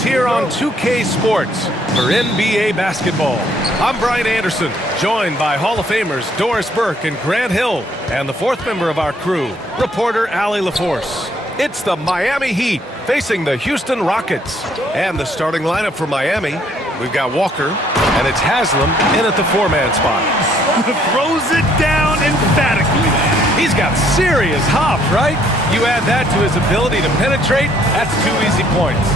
It's here on 2K Sports for NBA basketball. I'm Brian Anderson, joined by Hall of Famers Doris Burke and Grant Hill, and the fourth member of our crew, reporter Allie LaForce. It's the Miami Heat facing the Houston Rockets. And the starting lineup for Miami, we've got Walker, and it's Haslam in at the four-man spot. Throws it down emphatically. He's got serious hop, right? You add that to his ability to penetrate, that's 2 easy points.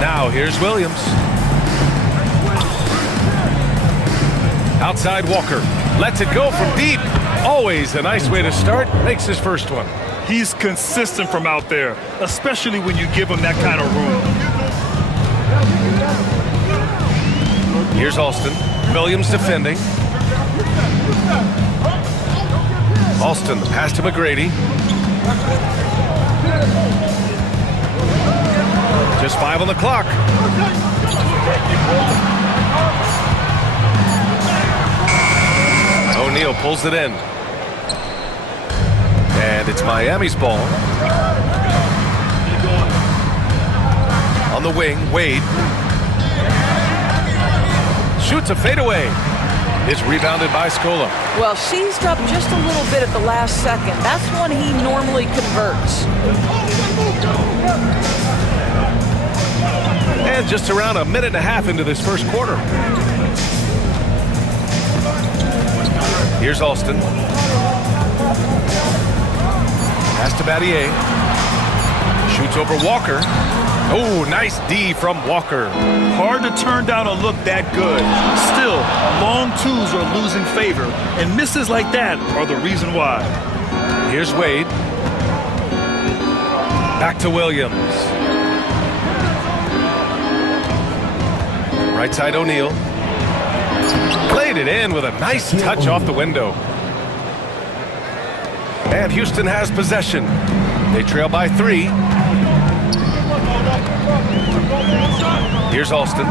Now here's Williams. Outside Walker. Lets it go from deep. Always a nice way to start. Makes his first one. He's consistent from out there, especially when you give him that kind of room. Here's Alston. Williams defending. Alston, the pass to McGrady. Just 5 on the clock. O'Neal pulls it in. And it's Miami's ball. On the wing, Wade. Shoots a fadeaway. It's rebounded by Scola. Well, seized up just a little bit at the last second. That's when he normally converts. And just around a minute and a half into this first quarter. Here's Alston. Pass to Battier. Shoots over Walker. Oh, nice D from Walker. Hard to turn down a look that good. Still, long twos are losing favor, and misses like that are the reason why. Here's Wade. Back to Williams. Right side O'Neal. Played it in with a nice touch off the window. And Houston has possession. They trail by 3. Here's Alston.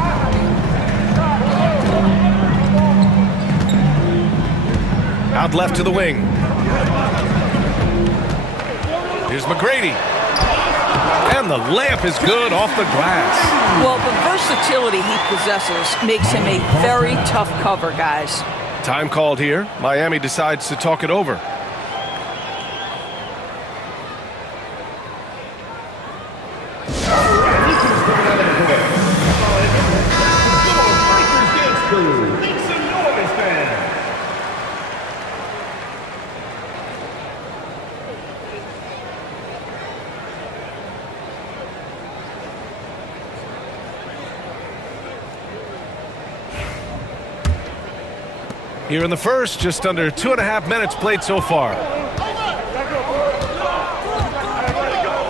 Out left to the wing. Here's McGrady. And the layup is good off the glass. Well, the versatility he possesses makes him a very tough cover, guys. Time called here. Miami decides to talk it over. Here in the first, just under 2.5 minutes played so far.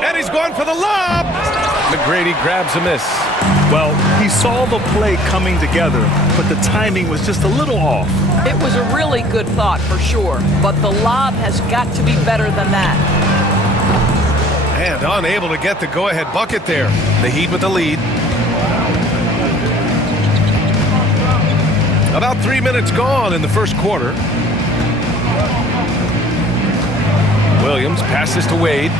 And he's going for the lob. McGrady grabs a miss. Well, he saw the play coming together, but the timing was just a little off. It was a really good thought for sure, but the lob has got to be better than that. And unable to get the go-ahead bucket there. The Heat with the lead. About 3 minutes gone in the first quarter. Williams passes to Wade.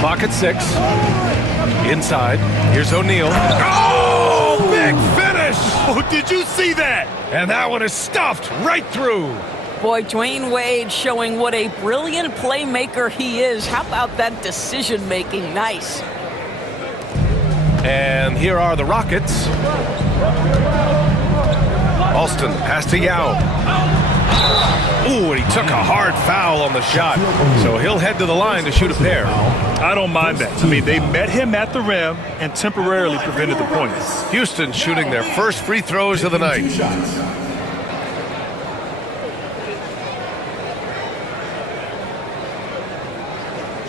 Clock at 6. Inside. Here's O'Neal. Oh, big finish! Oh, did you see that? And that one is stuffed right through. Boy, Dwayne Wade showing what a brilliant playmaker he is. How about that decision-making? Nice. And here are the Rockets. Alston, pass to Yao. Ooh, and he took a hard foul on the shot. So he'll head to the line to shoot a pair. I don't mind that. I mean, they met him at the rim and temporarily prevented the points. Houston shooting their first free throws of the night.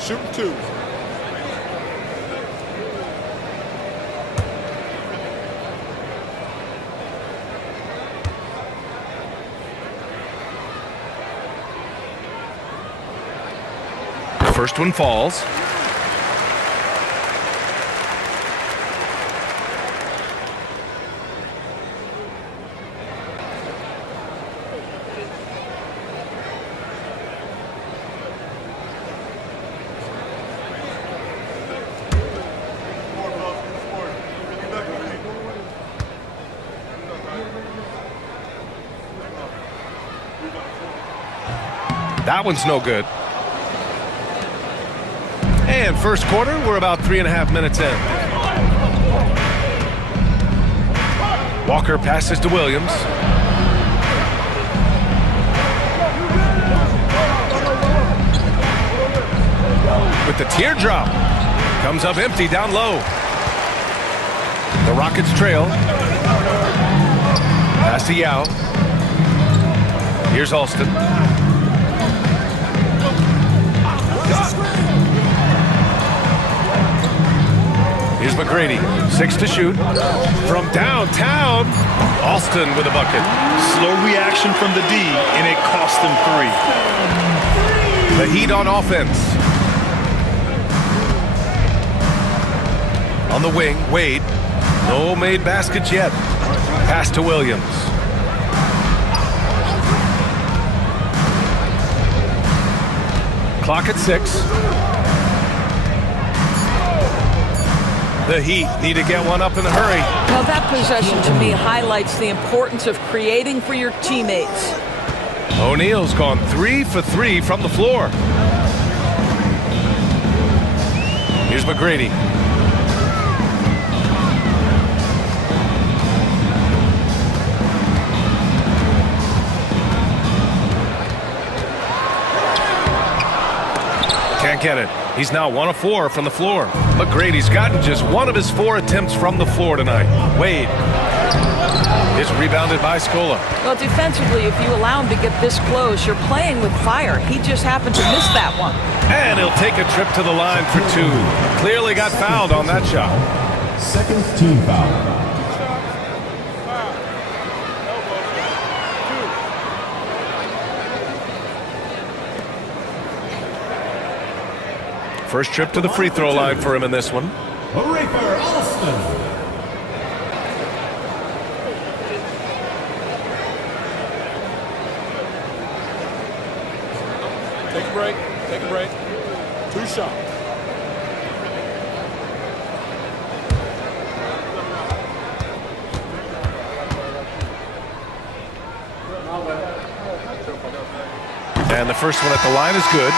Shoot 2. First one falls. That one's no good. And first quarter, we're about 3.5 minutes in. Walker passes to Williams. With the teardrop. Comes up empty down low. The Rockets trail. Pass to Yao. Here's Alston. Here's McGrady. 6 to shoot. From downtown. Alston with a bucket. Slow reaction from the D, and it cost them 3. The Heat on offense. On the wing, Wade. No made baskets yet. Pass to Williams. Clock at 6. The Heat need to get one up in a hurry. Well, that possession to me highlights the importance of creating for your teammates. O'Neal's gone 3 for 3 from the floor. Here's McGrady. Can't get it. He's now 1 of 4 from the floor. McGrady's gotten just 1 of his 4 attempts from the floor tonight. Wade is rebounded by Scola. Well, defensively, if you allow him to get this close, you're playing with fire. He just happened to miss that one. And he'll take a trip to the line for 2. Clearly got fouled on that shot. Second team foul. First trip to the free throw line for him in this one. Rafer Alston. Take a break. Take a break. 2 shots. And the first one at the line is good.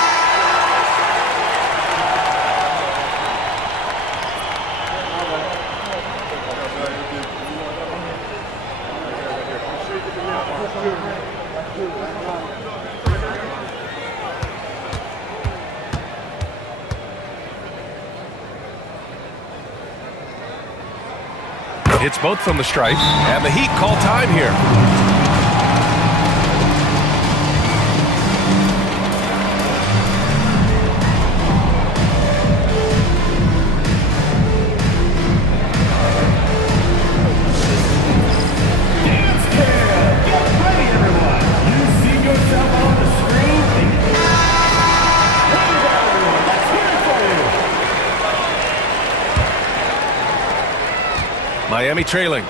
It's both from the stripe, and the Heat call time here. Dance cam. Get ready, everyone. You see yourself on the screen. Everyone, let's hear it for you. Miami trailing.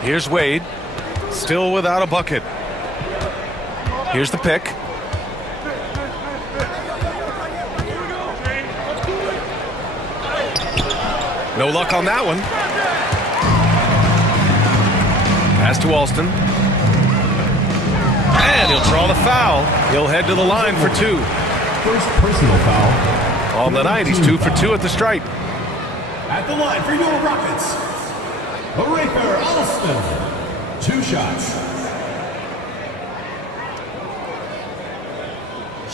Here's Wade, still without a bucket. Here's the pick. No luck on that one. Pass to Alston. And he'll draw the foul. He'll head to the line for 2. First personal foul. On the night, he's 2 for 2 at the stripe. At the line for your Rockets, Rafer Alston. 2 shots.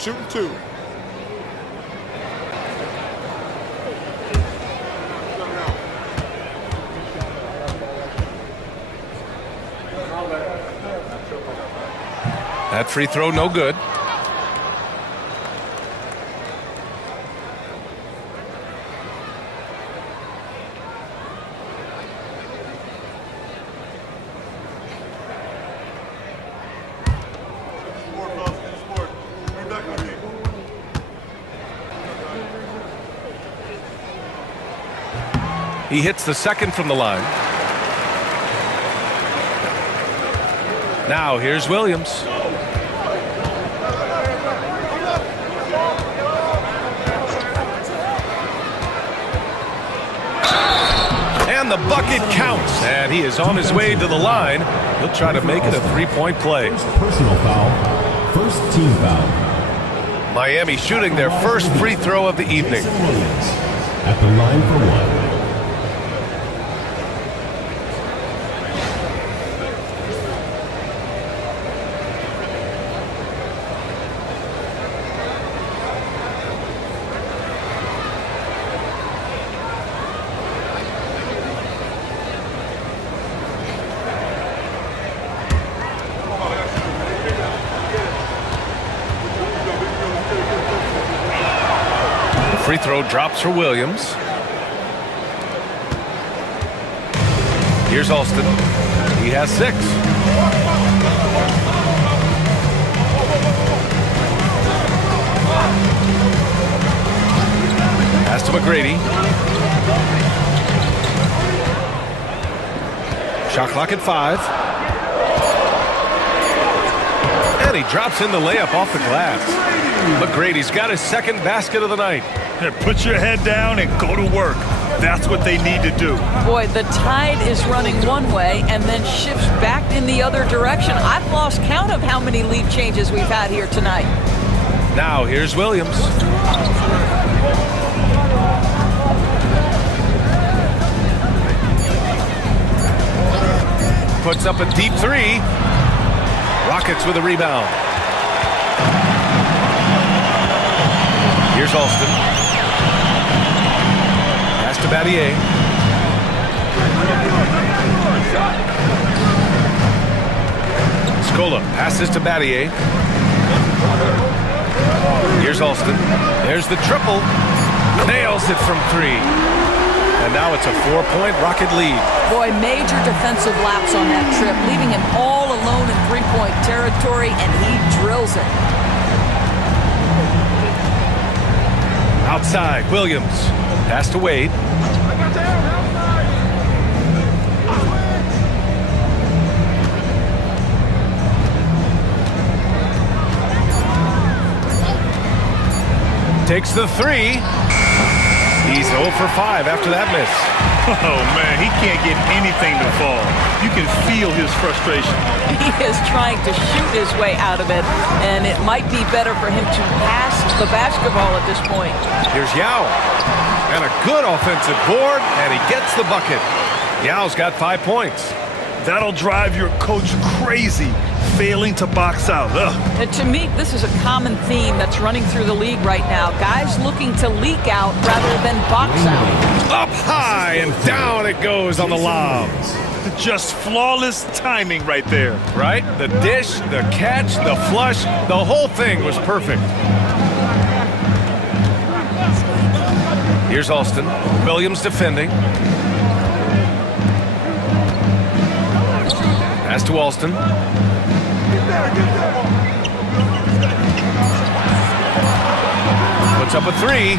Shooting 2. That free throw, no good. He hits the second from the line. Now here's Williams. And the bucket counts. And he is on his way to the line. He'll try to make it a three-point play. Personal foul. First team foul. Miami shooting their first free throw of the evening. At the line for one. Free throw drops for Williams. Here's Alston. He has 6. Pass to McGrady. Shot clock at 5. And he drops in the layup off the glass. McGrady's got his second basket of the night. Here, put your head down and go to work. That's what they need to do. Boy, the tide is running one way and then shifts back in the other direction. I've lost count of how many lead changes we've had here tonight. Now here's Williams. Puts up a deep 3. Rockets with a rebound. Here's Alston. Pass to Battier. Scola passes to Battier. Here's Alston. There's the triple. Nails it from 3. And now it's a 4-point Rocket lead. Boy, major defensive lapse on that trip, leaving him all alone in three-point territory, and he drills it. Outside, Williams. Pass to Wade. Takes the 3. He's 0 for 5 after that miss. Oh, man, he can't get anything to fall. You can feel his frustration. He is trying to shoot his way out of it, and it might be better for him to pass the basketball at this point. Here's Yao. And a good offensive board, and he gets the bucket. Yao's got 5 points. That'll drive your coach crazy, failing to box out. And to me, this is a common theme that's running through the league right now. Guys looking to leak out rather than box out. Up high and down it goes on the lob. Just flawless timing right there. Right? The dish, the catch, the flush, the whole thing was perfect. Here's Alston. Williams defending. Pass to Alston. Puts up a 3.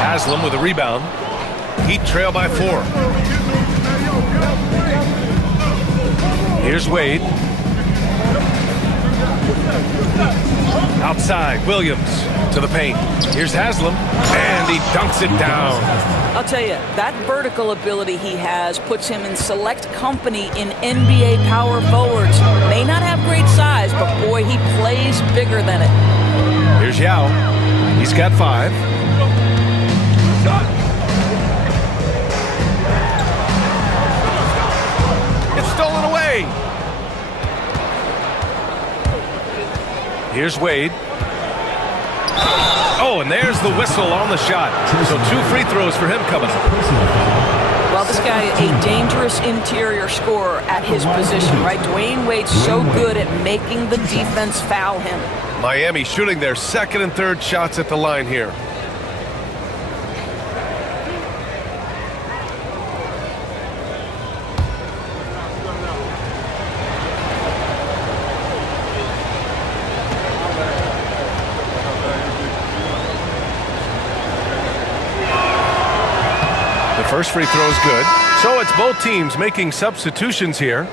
Haslam with a rebound. Heat trail by 4. Here's Wade. Outside, Williams to the paint. Here's Haslam, and he dunks it down. I'll tell you, that vertical ability he has puts him in select company in NBA power forwards. May not have great size, but boy, he plays bigger than it. Here's Yao. He's got 5. It's stolen away. Here's Wade. Oh, and there's the whistle on the shot. So 2 free throws for him coming up. Well, this guy, a dangerous interior scorer at his position, right? Dwayne Wade's so good at making the defense foul him. Miami shooting their second and third shots at the line here. First free throw is good. So it's both teams making substitutions here.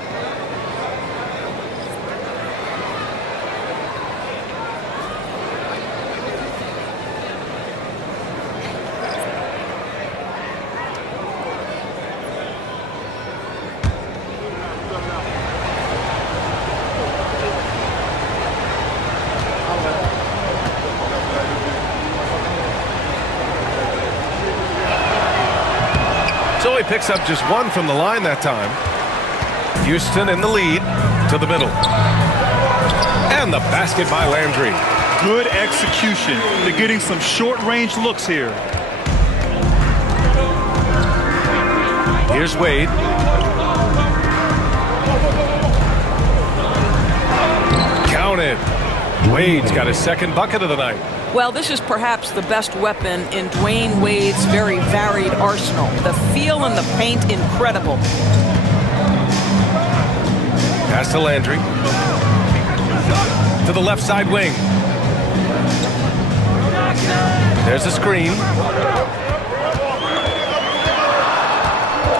So he picks up just one from the line that time. Houston in the lead to the middle. And the basket by Landry. Good execution. They're getting some short-range looks here. Here's Wade. Counted. Wade's got his second bucket of the night. Well, this is perhaps the best weapon in Dwayne Wade's very varied arsenal. The feel and the paint, incredible. Pass to Landry. To the left side wing. There's a screen.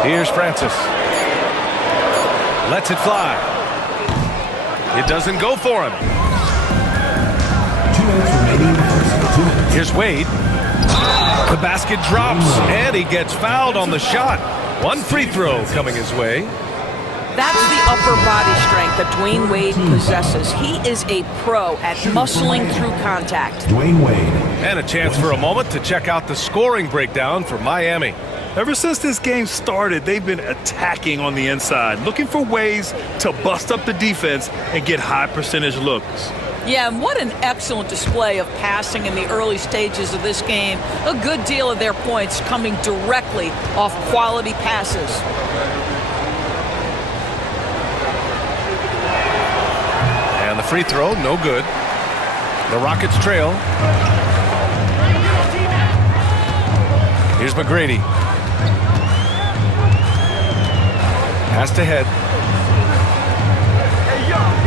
Here's Francis. Lets it fly. It doesn't go for him. 2 minutes remaining. Here's Wade. The basket drops, and he gets fouled on the shot. One free throw coming his way. That's the upper body strength that Dwayne Wade possesses. He is a pro at muscling through contact. Dwayne Wade. And a chance for a moment to check out the scoring breakdown for Miami. Ever since this game started, they've been attacking on the inside, looking for ways to bust up the defense and get high percentage looks. Yeah, and what an excellent display of passing in the early stages of this game. A good deal of their points coming directly off quality passes. And the free throw, no good. The Rockets trail. Here's McGrady. Pass to head.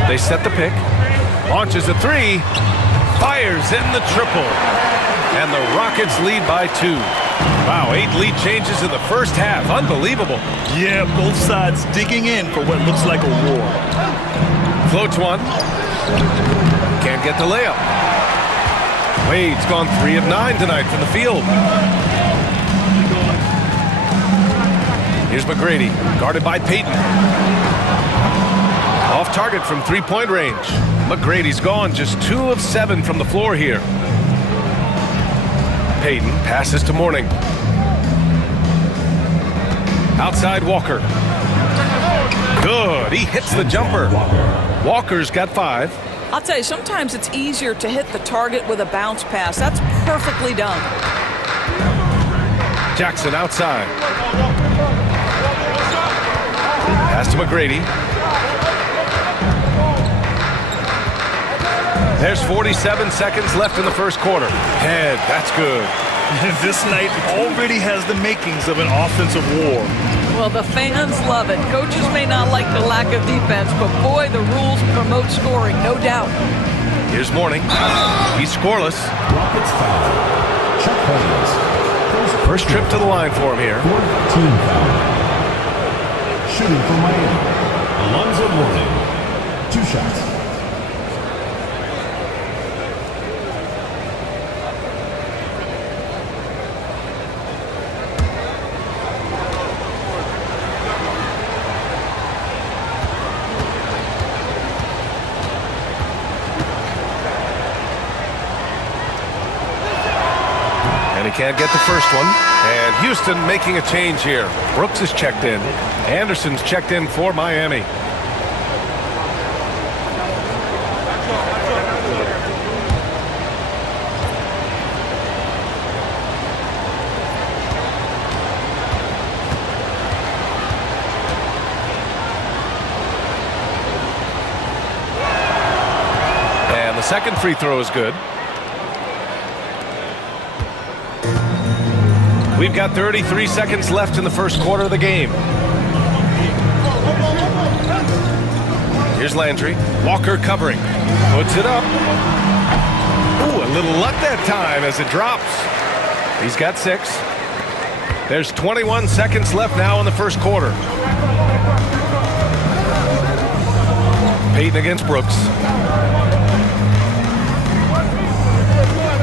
They set the pick. Launches a three. Fires in the triple. And the Rockets lead by 2. Wow, 8 lead changes in the first half. Unbelievable. Yeah, both sides digging in for what looks like a war. Floats one. Can't get the layup. Wade's gone 3 of 9 tonight from the field. Here's McGrady, guarded by Payton. Off target from 3-point range. McGrady's gone just 2 of 7 from the floor here. Payton passes to Mourning. Outside Walker. Good, he hits the jumper. Walker's got 5. I'll tell you, sometimes it's easier to hit the target with a bounce pass. That's perfectly done. Jackson outside. Pass to McGrady. There's 47 seconds left in the first quarter. Head, that's good. This night already has the makings of an offensive war. Well, the fans love it. Coaches may not like the lack of defense, but boy, the rules promote scoring, no doubt. Here's Mourning. He's scoreless. Rockets foul. Chuck Holmes. First trip to the line for him here. 4th team foul. Shooting for Miami. Alonzo Mourning. 2 shots. And he can't get the first one. And Houston making a change here. Brooks is checked in. Anderson's checked in for Miami. And the second free throw is good. We've got 33 seconds left in the first quarter of the game. Here's Landry. Walker covering. Puts it up. Ooh, a little luck that time as it drops. He's got 6. There's 21 seconds left now in the first quarter. Payton against Brooks.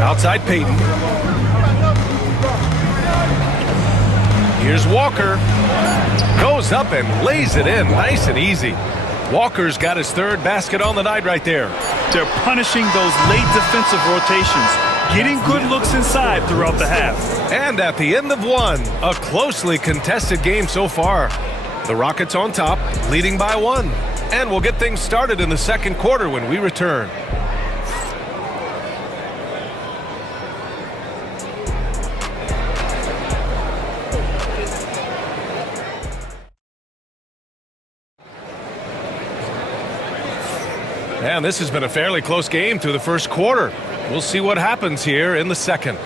Outside Payton. Here's Walker. Goes up and lays it in nice and easy. Walker's got his 3rd basket on the night right there. They're punishing those late defensive rotations. getting good looks inside throughout the half. And at the end of one, a closely contested game so far. The Rockets on top, leading by 1. And we'll get things started in the second quarter when we return. And this has been a fairly close game through the first quarter. We'll see what happens here in the second.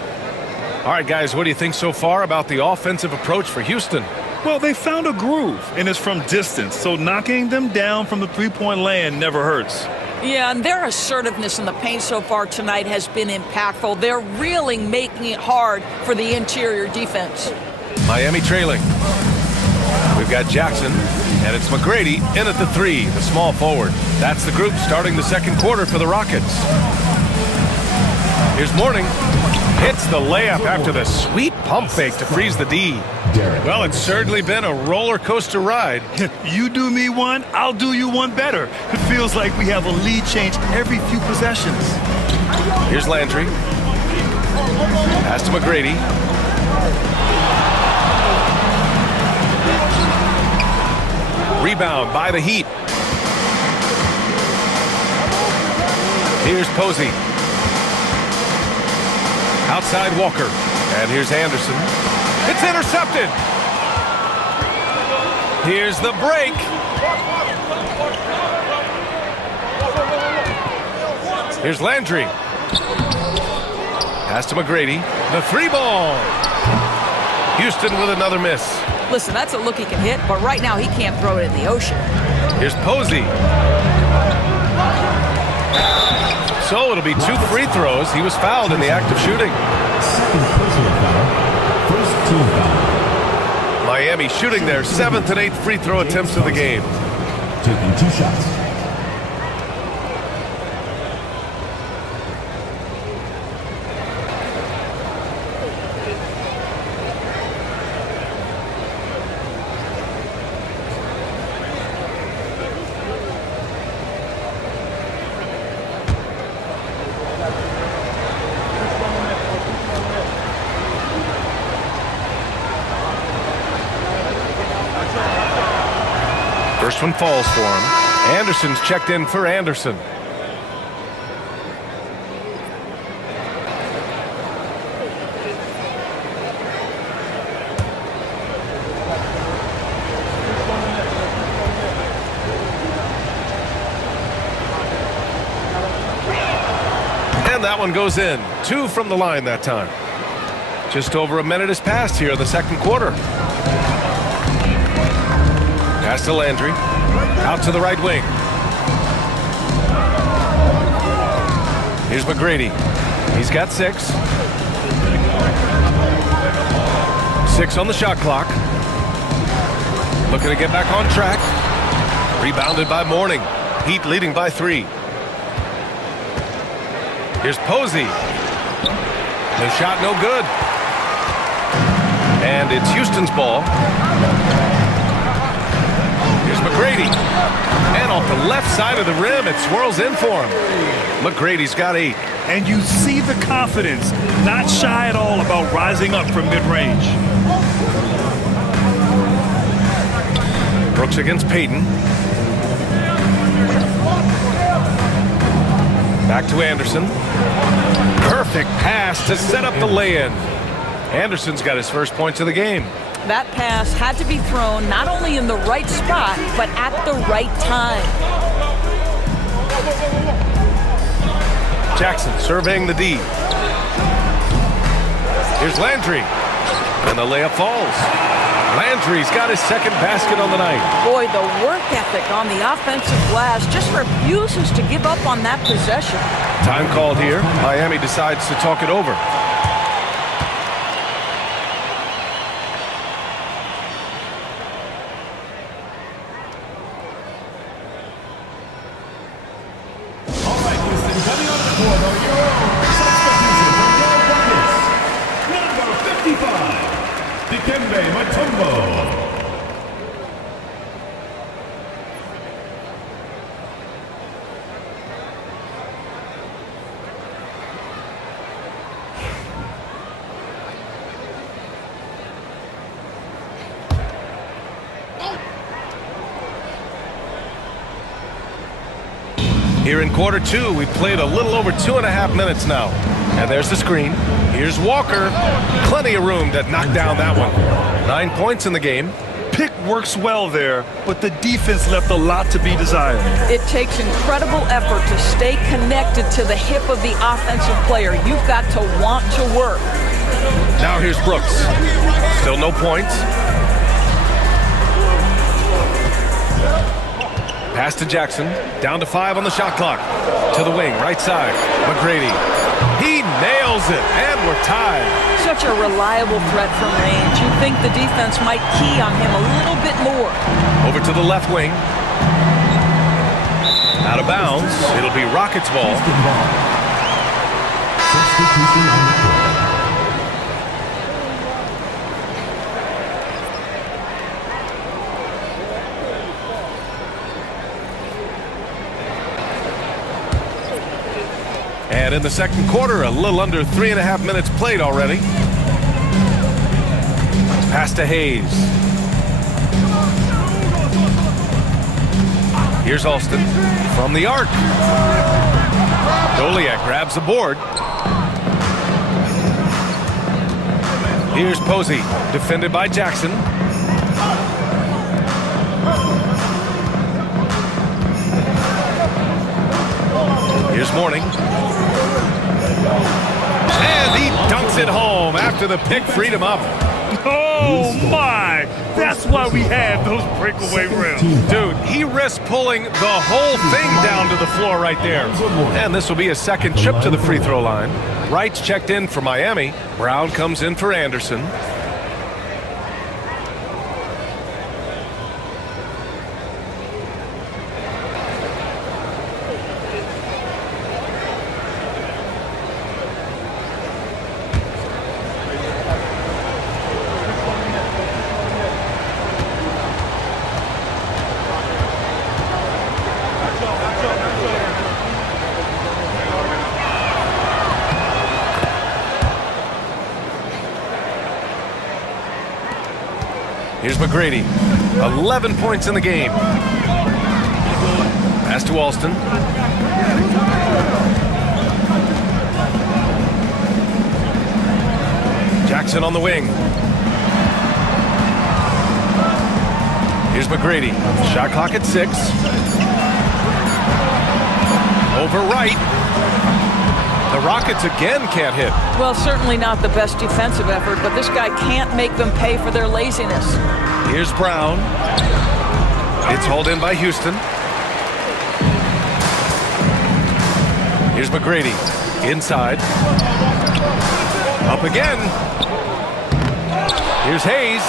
All right, guys, what do you think so far about the offensive approach for Houston? Well, they found a groove, and it's from distance, so knocking them down from the three-point land never hurts. Yeah, and their assertiveness in the paint so far tonight has been impactful. They're really making it hard for the interior defense. Miami trailing. We've got Jackson, and it's McGrady in at the 3, the small forward. That's the group starting the second quarter for the Rockets. Here's Mourning. Hits the layup after the sweet pump fake to freeze the D. Well, it's certainly been a roller coaster ride. You do me one, I'll do you one better. It feels like we have a lead change every few possessions. Here's Landry. Pass to McGrady. Rebound by the Heat. Here's Posey. Outside Walker. And here's Anderson. It's intercepted. Here's the break. Here's Landry. Pass to McGrady. The 3-ball. Houston with another miss. Listen, that's a look he can hit, but right now he can't throw it in the ocean. Here's Posey. So it'll be 2 free throws. He was fouled in the act of shooting. Second personal foul. First team foul. Miami shooting their 7th and 8th free throw attempts of the game. Taking 2 shots. First one falls for him. Anderson's checked in for Anderson. And that one goes in. 2 from the line that time. Just over a minute has passed here in the second quarter. Pass to Landry. Out to the right wing. Here's McGrady. He's got 6. 6 on the shot clock. Looking to get back on track. Rebounded by Mourning. Heat leading by 3. Here's Posey. The shot no good. And it's Houston's ball. Here's McGrady. And off the left side of the rim, it swirls in for him. McGrady's got 8. And you see the confidence, not shy at all about rising up from mid-range. Brooks against Payton. Back to Anderson. Perfect pass to set up the lay-in. Anderson's got his first points of the game. That pass had to be thrown not only in the right spot, but at the right time. Jackson surveying the D. Here's Landry. And the layup falls. Landry's got his second basket on the night. Boy, the work ethic on the offensive glass just refuses to give up on that possession. Time called here. Miami decides to talk it over. All right, Houston, coming on the court are your substitution for your Rockets. Number 55, Dikembe Mutombo. Here in quarter two, we've played a little over 2.5 minutes now. And there's the screen. Here's Walker. Plenty of room to knock down that one. 9 points in the game. Pick works well there, but the defense left a lot to be desired. It takes incredible effort to stay connected to the hip of the offensive player. You've got to want to work. Now here's Brooks. Still no points. Pass to Jackson. Down to 5 on the shot clock. To the wing, right side. McGrady. He nails it, and we're tied. Such a reliable threat from range. You'd think the defense might key on him a little bit more. Over to the left wing. Out of bounds. It'll be Rockets ball. Substitution on the court. And in the second quarter, a little under 3.5 minutes played already. Pass to Hayes. Here's Alston from the arc. Doliak grabs the board. Here's Posey, defended by Jackson. Here's Mourning. And he dunks it home after the pick freed him up. Oh, my! That's why we had those breakaway rims. Dude, he risked pulling the whole thing down to the floor right there. And this will be a second trip to the free throw line. Wright's checked in for Miami. Brown comes in for Anderson. Here's McGrady. 11 points in the game. Pass to Alston. Jackson on the wing. Here's McGrady. Shot clock at 6. Over Wright. The Rockets again can't hit. Well, certainly not the best defensive effort, but this guy can't make them pay for their laziness. Here's Brown. It's hauled in by Houston. Here's McGrady. Inside. Up again. Here's Hayes.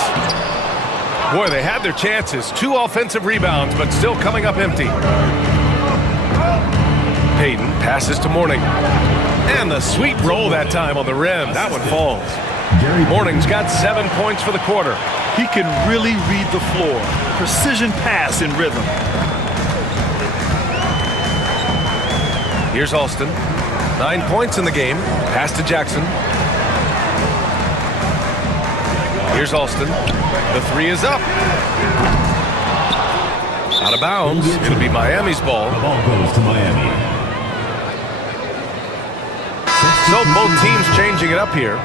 Boy, they had their chances. 2 offensive rebounds, but still coming up empty. Payton passes to Mourning. And the sweet roll that time on the rim. That one falls. Mourning's got 7 points for the quarter. He can really read the floor. Precision pass in rhythm. Here's Alston. 9 points in the game. Pass to Jackson. Here's Alston. The 3 is up. Out of bounds. It'll be Miami's ball. The ball goes to Miami. So both teams changing it up here.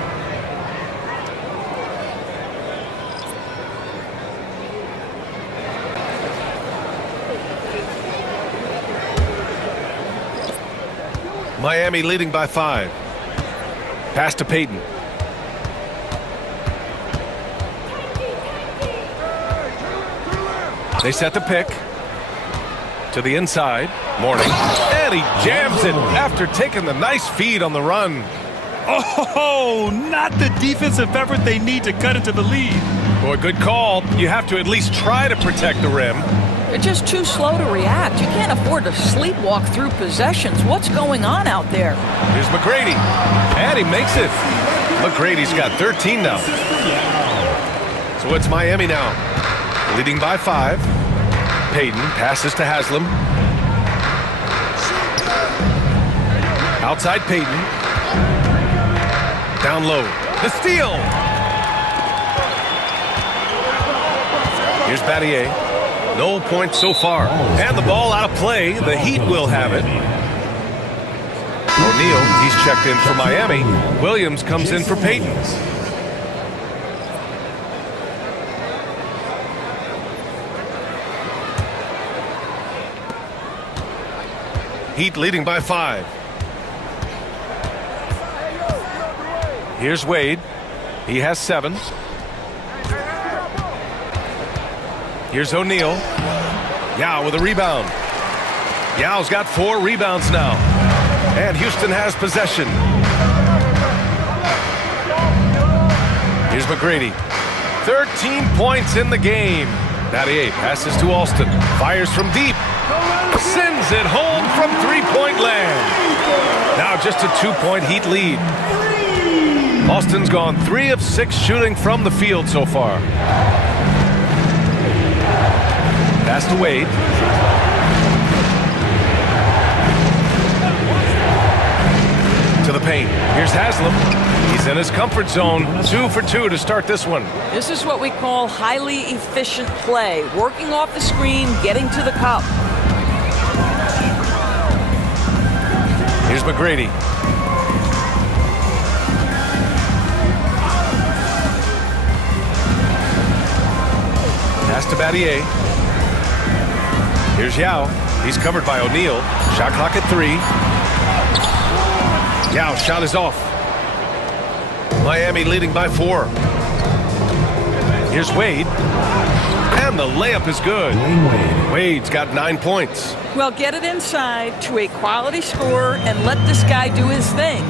Miami leading by 5. Pass to Payton. They set the pick to the inside. Mourning. And he jams it after taking the nice feed on the run. Oh, not the defensive effort they need to cut into the lead. Boy, good call. You have to at least try to protect the rim. They're just too slow to react. You can't afford to sleepwalk through possessions. What's going on out there? Here's McGrady. And he makes it. McGrady's got 13 now. So it's Miami now. Leading by 5. Payton passes to Haslam. Outside Payton. Down low. The steal. Here's Battier. No points so far. And the ball out of play. The Heat will have it. O'Neal, he's checked in for Miami. Williams comes in for Peyton. Heat leading by 5. Here's Wade. He has 7. Here's O'Neal. Yao with a rebound. Yao's got 4 rebounds now. And Houston has possession. Here's McGrady. 13 points in the game. Battier passes to Alston. Fires from deep. Sends it home from three-point land. Now just a 2-point Heat lead. Alston's gone 3 of 6 shooting from the field so far. Pass to Wade. To the paint. Here's Haslam. He's in his comfort zone. 2 for 2 to start this one. This is what we call highly efficient play. Working off the screen, getting to the cup. Here's McGrady. Pass to Battier. Here's Yao. He's covered by O'Neal. Shot clock at 3. Yao shot is off. Miami leading by 4. Here's Wade. And the layup is good. Wade's got 9 points. Well, get it inside to a quality scorer and let this guy do his thing.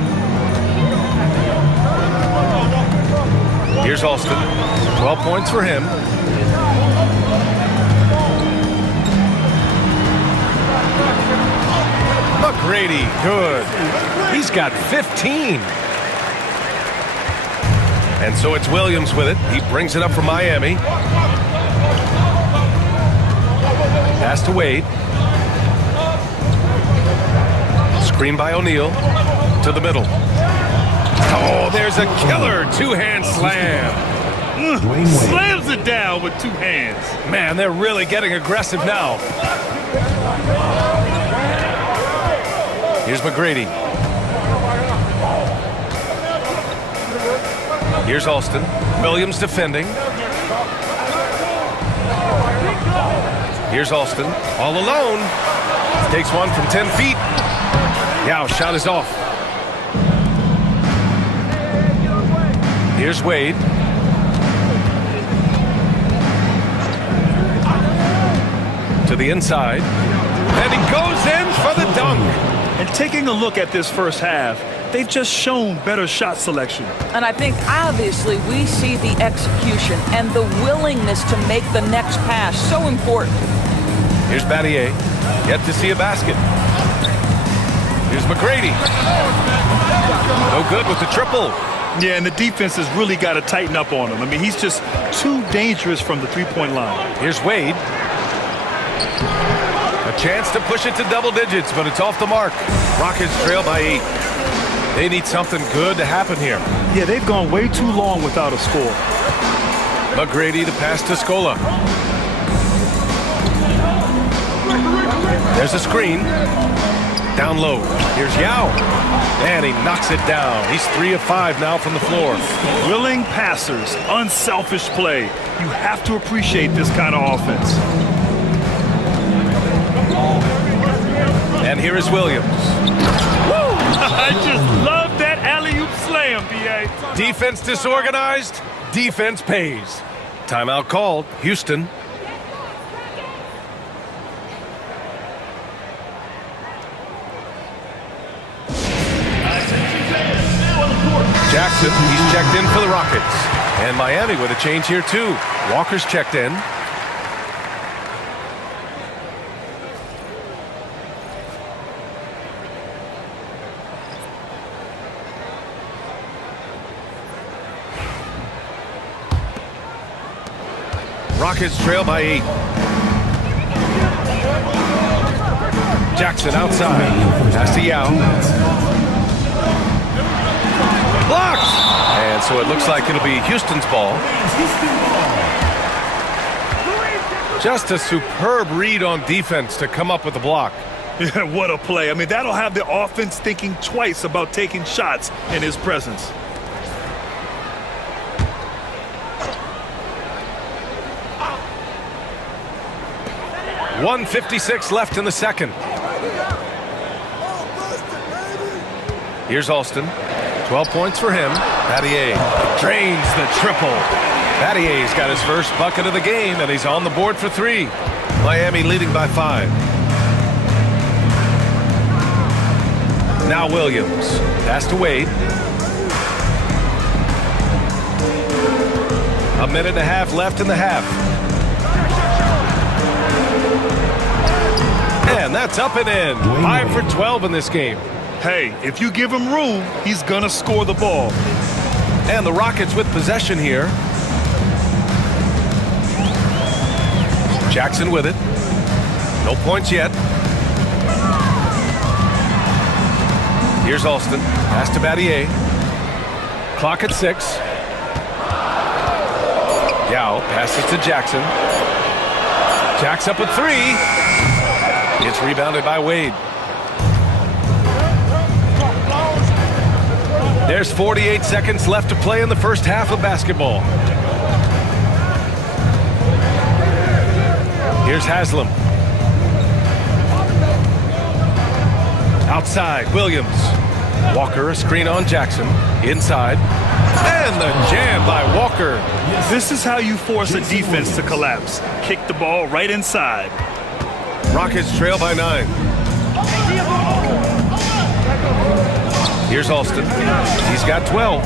Here's Alston. 12 points for him. McGrady, good. He's got 15. And so it's Williams with it. He brings it up for Miami. Pass to Wade. Screen by O'Neal. To the middle. Oh, there's a killer 2-hand slam. Slams it down with 2 hands. Man, they're really getting aggressive now. Here's McGrady. Here's Alston. Williams defending. Here's Alston. All alone. Takes one from 10 feet. Yao shot is off. Here's Wade. To the inside. And he goes in for the dunk. And taking a look at this first half, they've just shown better shot selection. And I think obviously we see the execution and the willingness to make the next pass so important. Here's Battier. Yet to see a basket. Here's McGrady. No good with the triple. Yeah, and the defense has really got to tighten up on him. I mean, he's just too dangerous from the three-point line. Here's Wade. A chance to push it to double digits, but it's off the mark. Rockets trail by 8. They need something good to happen here. Yeah, they've gone way too long without a score. McGrady to pass to Scola. There's a screen. Down low. Here's Yao. And he knocks it down. He's 3 of 5 now from the floor. Willing passers, unselfish play. You have to appreciate this kind of offense. And here is Williams. Woo! I just love that alley-oop slam, B.A. Defense disorganized. Defense pays. Timeout called. Houston. Jackson, he's checked in for the Rockets. And Miami with a change here too. Walker's checked in. Rockets trail by 8. Jackson outside. Pass to Yao. Blocked! And so it looks like it'll be Houston's ball. Just a superb read on defense to come up with the block. Yeah, what a play. I mean, that'll have the offense thinking twice about taking shots in his presence. .156 left in the second. Here's Alston. 12 points for him. Battier drains the triple. Battier's got his first bucket of the game, and he's on the board for 3. Miami leading by 5. Now Williams. Pass to Wade. A minute and a half left in the half. And that's up and in. 5 for 12 in this game. Hey, if you give him room, he's gonna score the ball. And the Rockets with possession here. Jackson with it. No points yet. Here's Alston. Pass to Battier. Clock at 6. Yao passes to Jackson. Jack's up at 3. It's rebounded by Wade. There's 48 seconds left to play in the first half of basketball. Here's Haslam. Outside, Williams. Walker, a screen on Jackson. Inside. And the jam by Walker. This is how you force a defense to collapse. Kick the ball right inside. Rockets trail by 9. Here's Alston. He's got 12.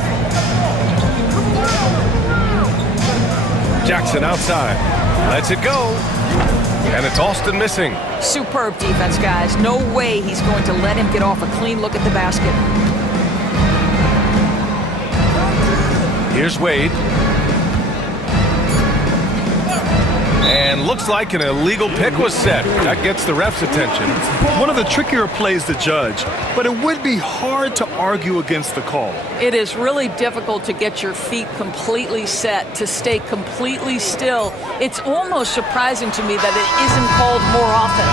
Jackson outside. Lets it go. And it's Alston missing. Superb defense, guys. No way he's going to let him get off a clean look at the basket. Here's Wade. And looks like an illegal pick was set. That gets the ref's attention. One of the trickier plays to judge, but it would be hard to argue against the call. It is really difficult to get your feet completely set, to stay completely still. It's almost surprising to me that it isn't called more often.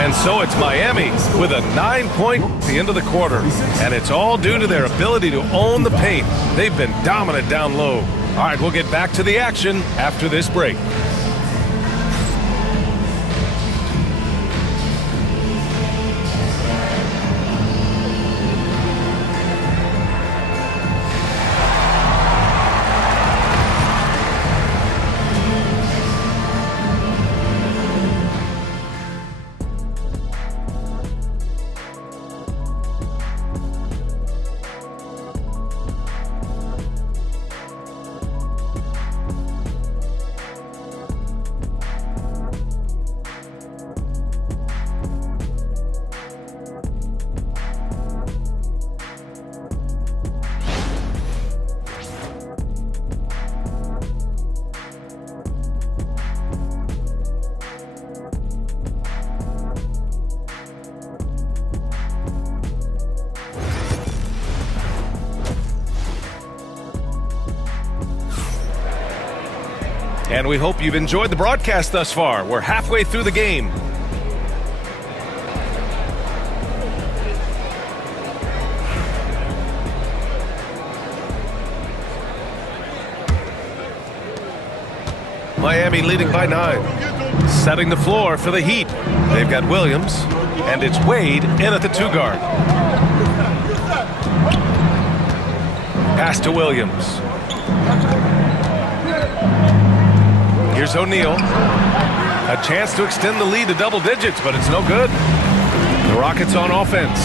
And so it's Miami with a 9-point at the end of the quarter. And it's all due to their ability to own the paint. They've been dominant down low. All right, we'll get back to the action after this break. And we hope you've enjoyed the broadcast thus far. We're halfway through the game. Miami leading by 9. Setting the floor for the Heat. They've got Williams, and it's Wade in at the 2-guard. Pass to Williams. Here's O'Neal. A chance to extend the lead to double digits, but it's no good. The Rockets on offense.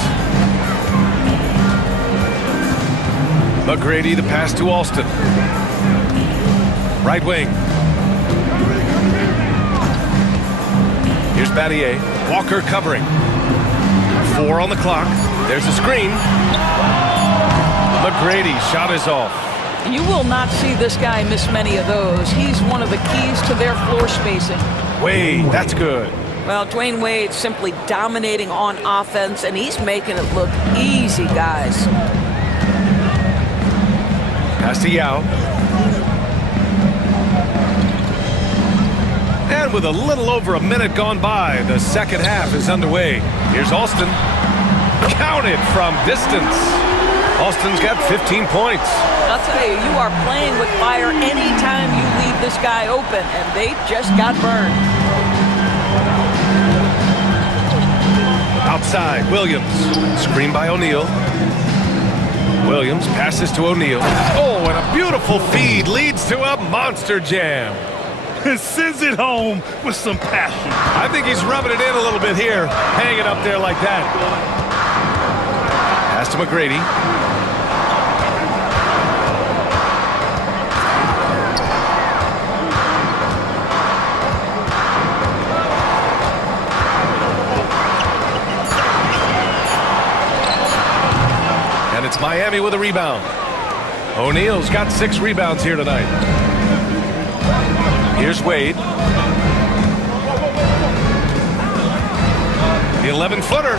McGrady, the pass to Alston. Right wing. Here's Battier. Walker covering. 4 on the clock. There's a screen. McGrady, shot is off. You will not see this guy miss many of those. He's one of the keys to their floor spacing. Wade, that's good. Well, Dwayne Wade simply dominating on offense, and he's making it look easy, guys. Pass to Yao. And with a little over a minute gone by. The second half is underway. Here's Alston. Counted from distance. Alston's got 15 points. I'll tell you, you are playing with fire anytime you leave this guy open, and they just got burned. Outside, Williams. Screen by O'Neal. Williams passes to O'Neal. Oh, and a beautiful feed leads to a monster jam. And sends it home with some passion. I think he's rubbing it in a little bit here, hanging up there like that. Pass to McGrady. And it's Miami with a rebound. O'Neal's got 6 rebounds here tonight. Here's Wade. The 11-footer.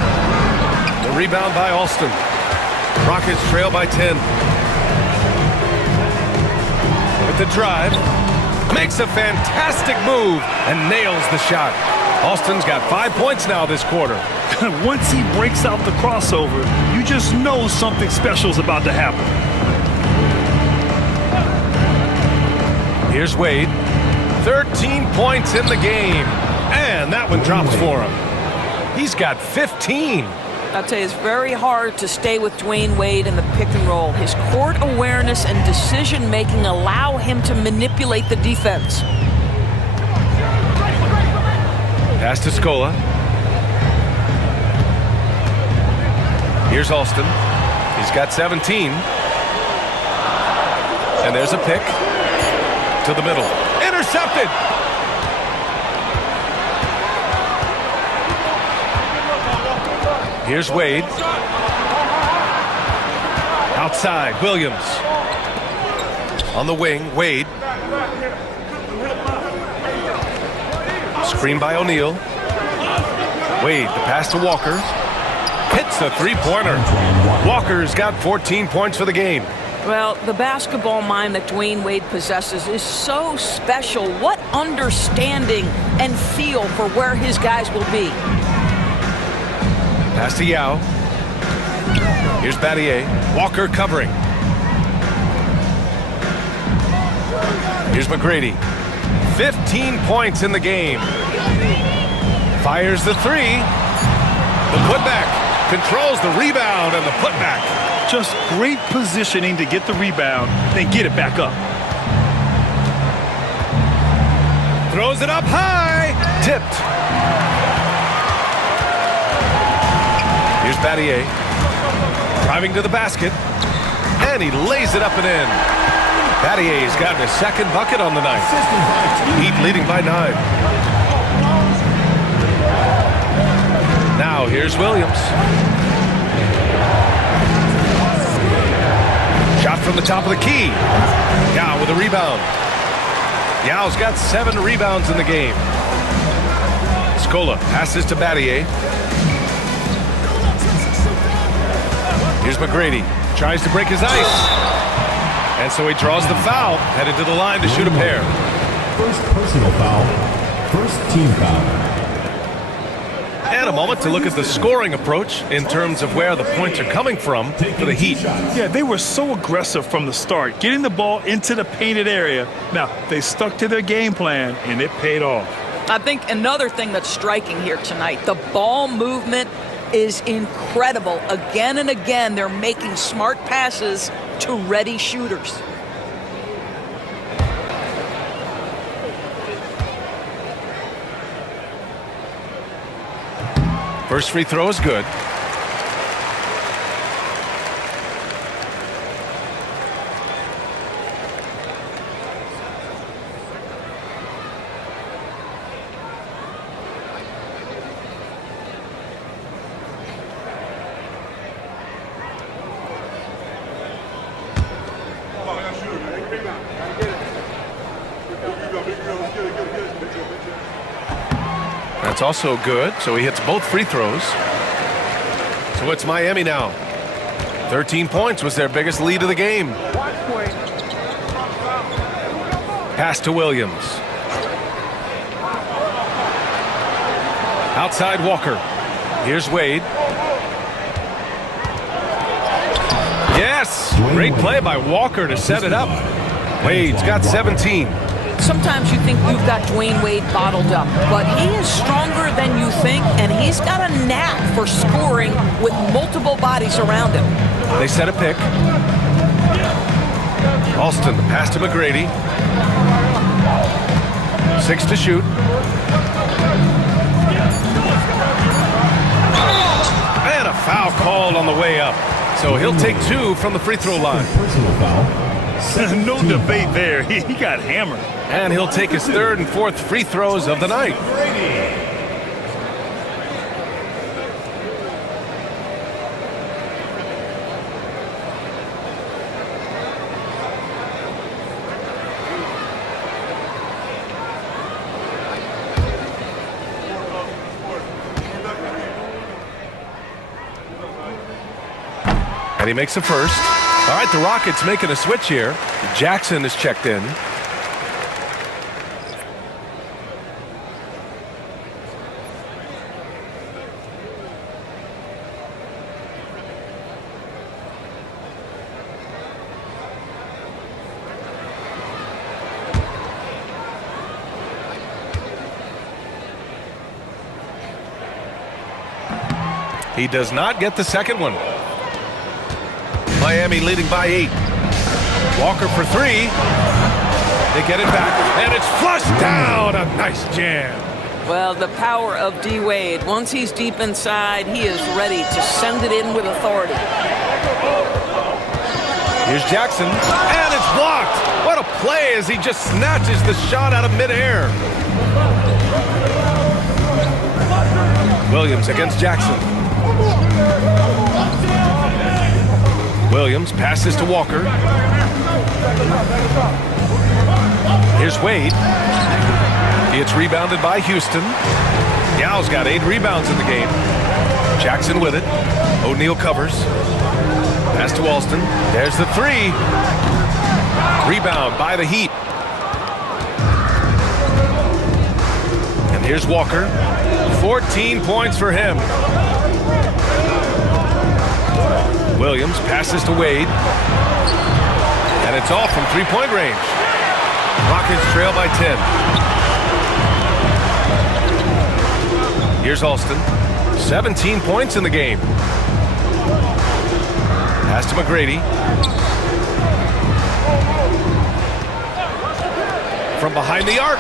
The rebound by Alston. Rockets trail by 10. With the drive. Makes a fantastic move and nails the shot. Alston's got 5 points now this quarter. Once he breaks out the crossover, you just know something special is about to happen. Here's Wade. 13 points in the game. And that one drops for him. He's got 15. I'll tell you, it's very hard to stay with Dwayne Wade in the pick and roll. His court awareness and decision-making allow him to manipulate the defense. Pass to Scola. Here's Alston. He's got 17. And there's a pick. To the middle. Intercepted! Here's Wade. Outside, Williams. On the wing, Wade. Screen by O'Neal. Wade, the pass to Walker. Hits the three-pointer. Walker's got 14 points for the game. Well, the basketball mind that Dwayne Wade possesses is so special. What understanding and feel for where his guys will be. Pass to Yao. Here's Battier. Walker covering. Here's McGrady. 15 points in the game. Fires the three. The putback. Controls the rebound and the putback. Just great positioning to get the rebound, then get it back up. Throws it up high. Tipped. Here's Battier. Driving to the basket. And he lays it up and in. Battier's gotten his second bucket on the night. Heat leading by 9. Now here's Williams. Shot from the top of the key. Yao with a rebound. Yao's got 7 rebounds in the game. Scola passes to Battier. Here's McGrady. Tries to break his ice. And so he draws the foul. Headed to the line to shoot a pair. First personal foul. First team foul. And a moment to look at the scoring approach in terms of where the points are coming from for the Heat. Yeah, they were so aggressive from the start, getting the ball into the painted area. Now, they stuck to their game plan, and it paid off. I think another thing that's striking here tonight, the ball movement is incredible. Again and again, they're making smart passes to ready shooters. First free throw is good. That's also good, so he hits both free throws. So it's Miami now. 13 points was their biggest lead of the game. Pass to Williams. Outside Walker. Here's Wade. Yes! Great play by Walker to set it up. Wade's got 17. Sometimes you think you've got Dwayne Wade bottled up, but he is stronger than you think, and he's got a knack for scoring with multiple bodies around him. They set a pick. Alston, the pass to McGrady. 6 to shoot. And a foul called on the way up. So he'll take 2 from the free throw line. Personal foul. No debate there. He got hammered. And he'll take his 3rd and 4th free throws of the night. And he makes the first. All right, the Rockets making a switch here. Jackson is checked in. He does not get the second one. Miami leading by 8. Walker for 3. They get it back, and it's flushed down. A nice jam. Well, the power of D. Wade. Once he's deep inside, he is ready to send it in with authority. Here's Jackson, and it's blocked. What a play as he just snatches the shot out of midair. Williams against Jackson. Williams passes to Walker. Here's Wade. It's rebounded by Houston. Yao's got 8 rebounds in the game. Jackson with it. O'Neal covers. Pass to Alston. There's the 3. Rebound by the Heat. And here's Walker. 14 points for him. Williams passes to Wade. And it's off from 3-point range. Rockets trail by 10. Here's Alston. 17 points in the game. Pass to McGrady. From behind the arc.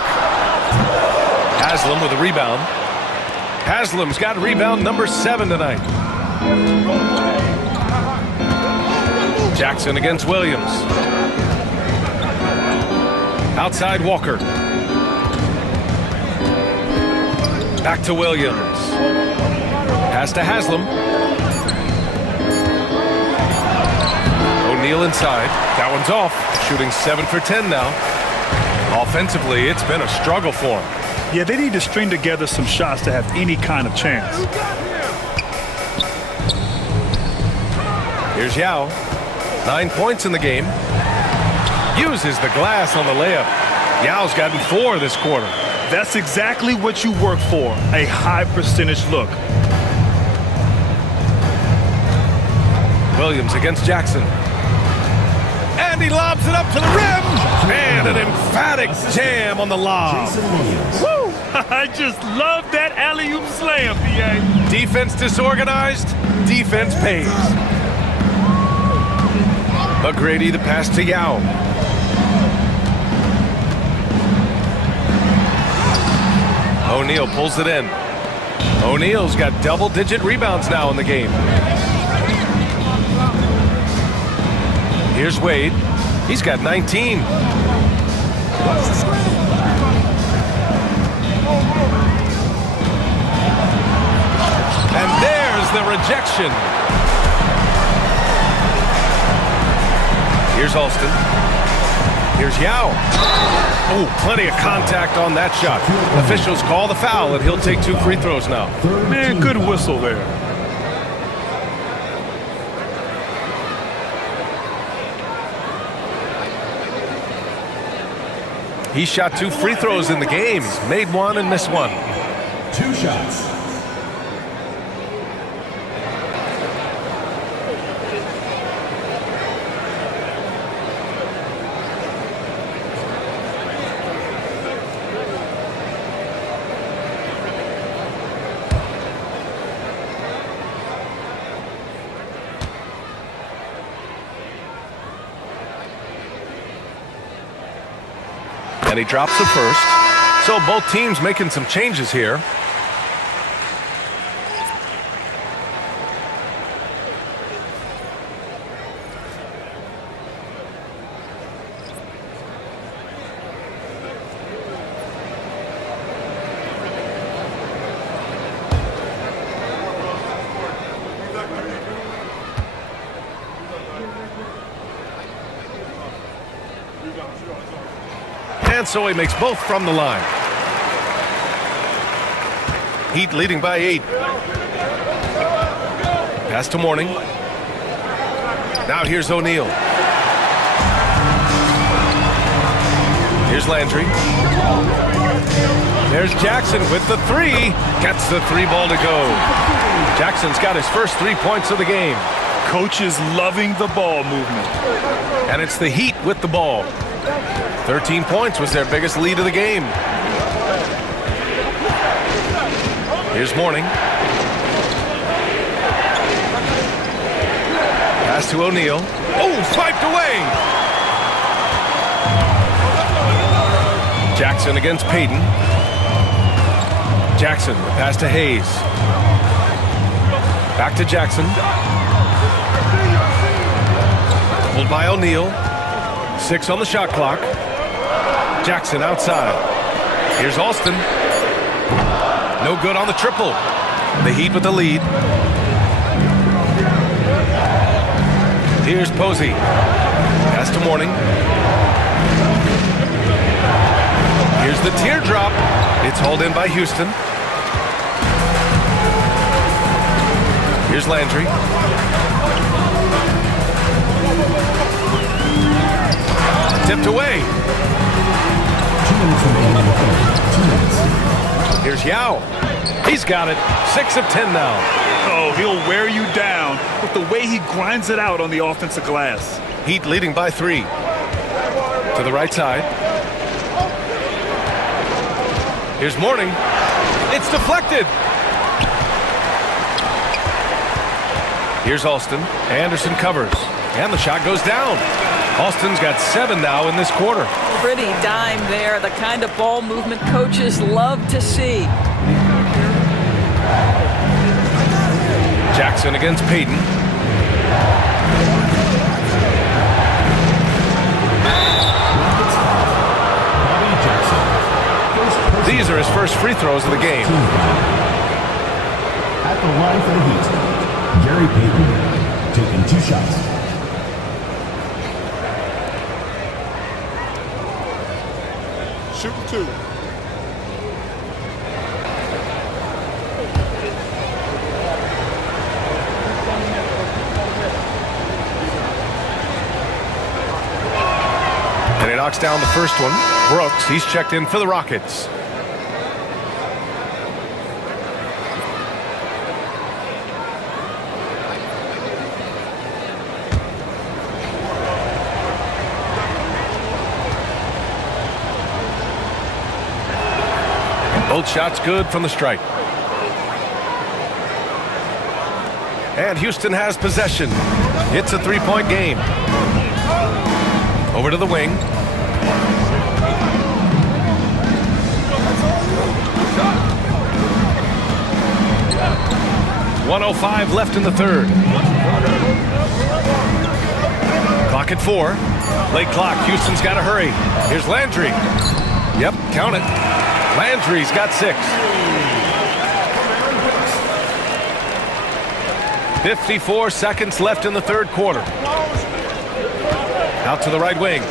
Haslam with a rebound. Haslam's got rebound number 7 tonight. Jackson against Williams. Outside Walker. Back to Williams. Pass to Haslam. O'Neal inside. That one's off. Shooting 7 for 10 now. Offensively, it's been a struggle for him. Yeah, they need to string together some shots to have any kind of chance. Here's Yao. 9 points in the game. Uses the glass on the layup. Yao's gotten 4 this quarter. That's exactly what you work for, a high percentage look. Williams against Jackson. And he lobs it up to the rim. And an emphatic jam on the lob. Woo! I just love that alley-oop slam, PA. Defense disorganized, defense pays. McGrady the pass to Yao. O'Neal pulls it in. O'Neal's got double-digit rebounds now in the game. Here's Wade. He's got 19. And there's the rejection. Here's Alston. Here's Yao. Oh, plenty of contact on that shot. Officials call the foul, and he'll take 2 free throws now. Man, good whistle there. He shot 2 free throws in the game. Made 1 and missed 1. 2 shots. And he drops the first. So both teams making some changes here. And so he makes both from the line. Heat leading by 8. Pass to Mourning. Now here's O'Neal. Here's Landry. There's Jackson with the 3. Gets the 3 ball to go. Jackson's got his first 3 points of the game. Coach is loving the ball movement. And it's the Heat with the ball. 13 points was their biggest lead of the game. Here's Mourning. Pass to O'Neal. Oh, swiped away. Jackson against Payton. Jackson, the pass to Hayes. Back to Jackson. Pulled by O'Neal. 6 on the shot clock. Jackson outside. Here's Alston. No good on the triple. The Heat with the lead. Here's Posey. Pass to Mourning. Here's the teardrop. It's hauled in by Houston. Here's Landry. Tipped away. 2 minutes remaining. 2 minutes. Here's Yao. He's got it. 6 of 10 now. Oh, he'll wear you down with the way he grinds it out on the offensive glass. Heat leading by 3. To the right side. Here's Mourning. It's deflected. Here's Alston. Anderson covers. And the shot goes down. Alston's got 7 now in this quarter. Pretty dime there. The kind of ball movement coaches love to see. Jackson against Payton. These are his first free throws of the game. At the line for the Heat, Gary Payton taking 2 shots. Shooting 2. And he knocks down the first one. Brooks, he's checked in for the Rockets. Both shots good from the stripe. And Houston has possession. It's a 3-point game. Over to the wing. .105 left in the third. Clock at 4. Late clock. Houston's got to hurry. Here's Landry. Yep, count it. Landry's got 6. 54 seconds left in the third quarter. Out to the right wing.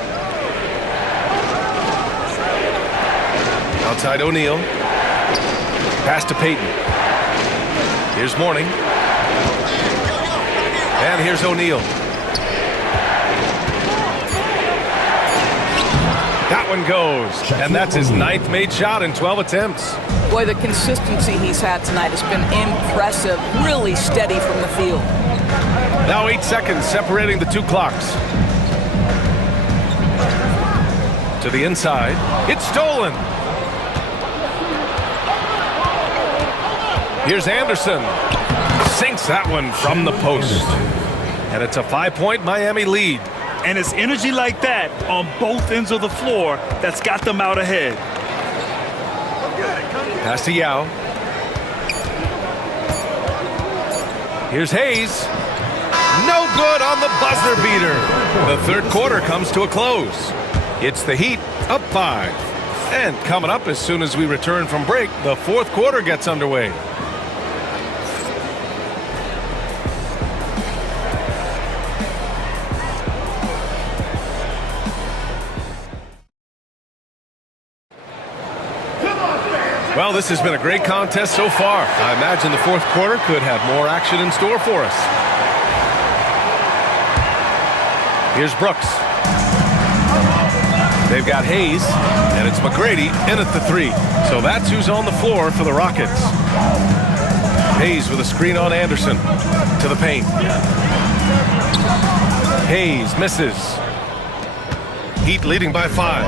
Outside O'Neal. Pass to Payton. Here's Mourning. And here's O'Neal. That one goes. And that's his 9th made shot in 12 attempts. Boy, the consistency he's had tonight has been impressive. Really steady from the field. Now 8 seconds separating the 2 clocks. To the inside. It's stolen. Here's Anderson. Sinks that one from the post. And it's a 5-point Miami lead. And it's energy like that on both ends of the floor that's got them out ahead. Pass to Yao. Here's Hayes. No good on the buzzer beater. The third quarter comes to a close. It's the Heat up 5. And coming up as soon as we return from break, the fourth quarter gets underway. Well, this has been a great contest so far. I imagine the fourth quarter could have more action in store for us. Here's Brooks. They've got Hayes, and it's McGrady in at the 3. So that's who's on the floor for the Rockets. Hayes with a screen on Anderson to the paint. Hayes misses. Heat leading by 5.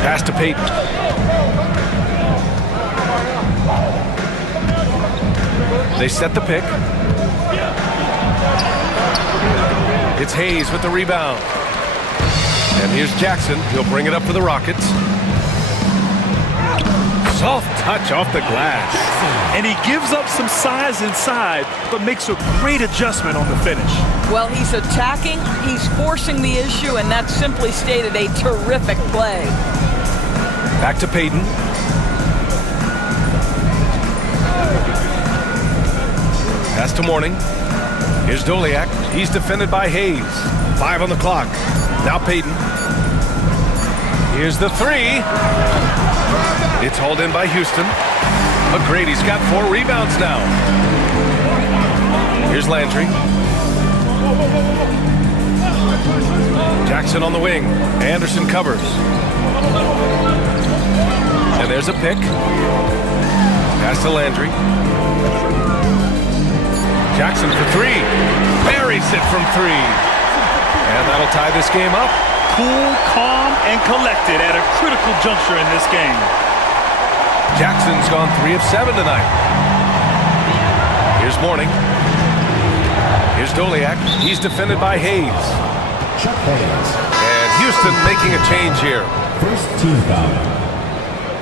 Pass to Payton. They set the pick. It's Hayes with the rebound. And here's Jackson. He'll bring it up for the Rockets. Soft touch off the glass. And he gives up some size inside, but makes a great adjustment on the finish. Well, he's attacking, he's forcing the issue, and that's simply stated a terrific play. Back to Payton. Pass to Mourning. Here's Doliak. He's defended by Hayes. 5 on the clock. Now Payton. Here's the 3. It's hauled in by Houston. McGrady's got 4 rebounds now. Here's Landry. Jackson on the wing. Anderson covers. And there's a pick. Pass to Landry. Jackson for 3. Buries it from 3. And that'll tie this game up. Cool, calm, and collected at a critical juncture in this game. Jackson's gone 3 of 7 tonight. Here's Mourning. Here's Doliak. He's defended by Hayes. And Houston making a change here. First team foul.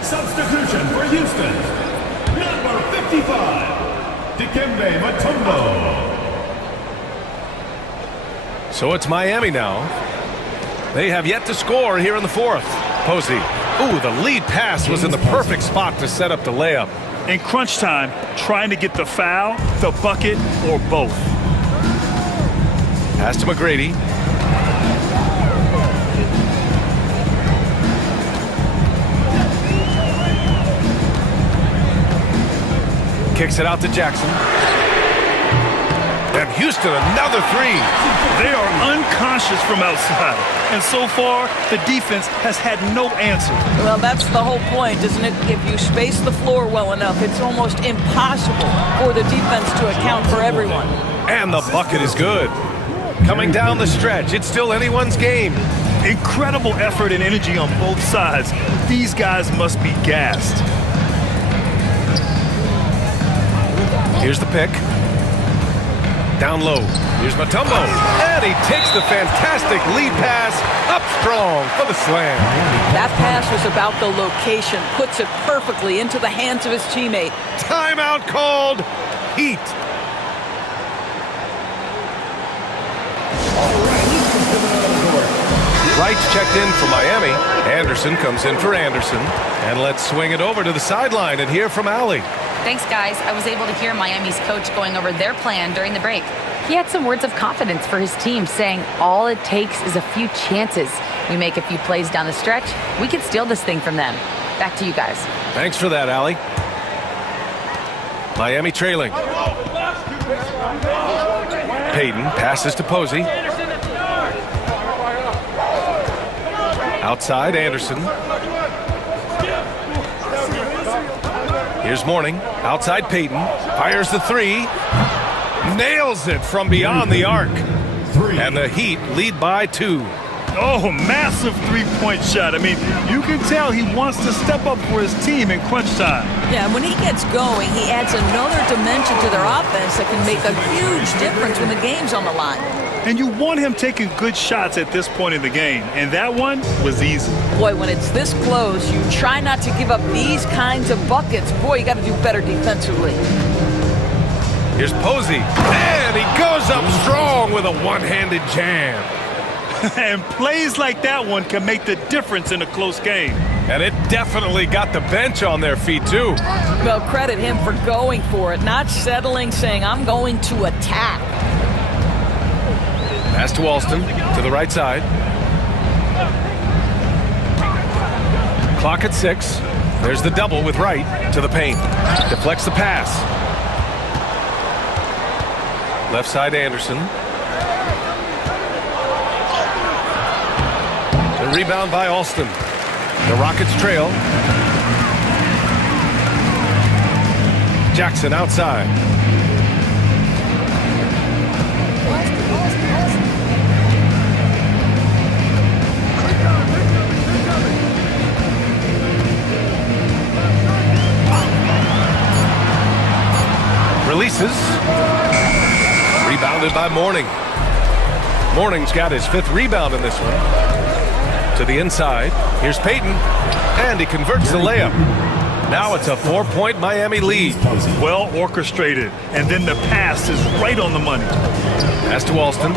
Substitution for Houston. Number 55. Dikembe Mutombo. So it's Miami now. They have yet to score here in the fourth. Posey. Ooh, the lead pass was in the perfect spot to set up the layup. In crunch time, trying to get the foul, the bucket, or both. Pass to McGrady. Kicks it out to Jackson. And Houston, another 3. They are unconscious from outside. And so far, the defense has had no answer. Well, that's the whole point, isn't it? If you space the floor well enough, it's almost impossible for the defense to account for everyone. And the bucket is good. Coming down the stretch, it's still anyone's game. Incredible effort and energy on both sides. These guys must be gassed. Here's the pick. Down low. Here's Mutombo. And he takes the fantastic lead pass up strong for the slam. That pass was about the location. Puts it perfectly into the hands of his teammate. Timeout called. Heat. Wright's checked in for Miami. Anderson comes in for Anderson. And let's swing it over to the sideline and hear from Allie. Thanks, guys. I was able to hear Miami's coach going over their plan during the break. He had some words of confidence for his team, saying all it takes is a few chances. We make a few plays down the stretch, we can steal this thing from them. Back to you guys. Thanks for that, Allie. Miami trailing. Payton passes to Posey. Outside, Anderson. Here's Mourning. Outside, Payton. Fires the 3. Nails it from beyond the arc. 3. And the Heat lead by 2. Oh, massive three-point shot. I mean, you can tell he wants to step up for his team in crunch time. Yeah, when he gets going, he adds another dimension to their offense that can make a huge difference when the game's on the line. And you want him taking good shots at this point in the game. And that one was easy. Boy, when it's this close, you try not to give up these kinds of buckets. Boy, you got to do better defensively. Here's Posey, and he goes up strong with a one-handed jam. And plays like that one can make the difference in a close game. And it definitely got the bench on their feet, too. Well, credit him for going for it, not settling, saying, I'm going to attack. Pass to Alston, to the right side. Clock at 6. There's the double with Wright to the paint. Deflects the pass. Left side Anderson. The rebound by Alston. The Rockets trail. Jackson outside. Releases. Rebounded by Mourning. Mourning's got his 5th rebound in this one. To the inside. Here's Payton. And he converts the layup. Now it's a 4-point Miami lead. Well orchestrated. And then the pass is right on the money. Pass to Alston.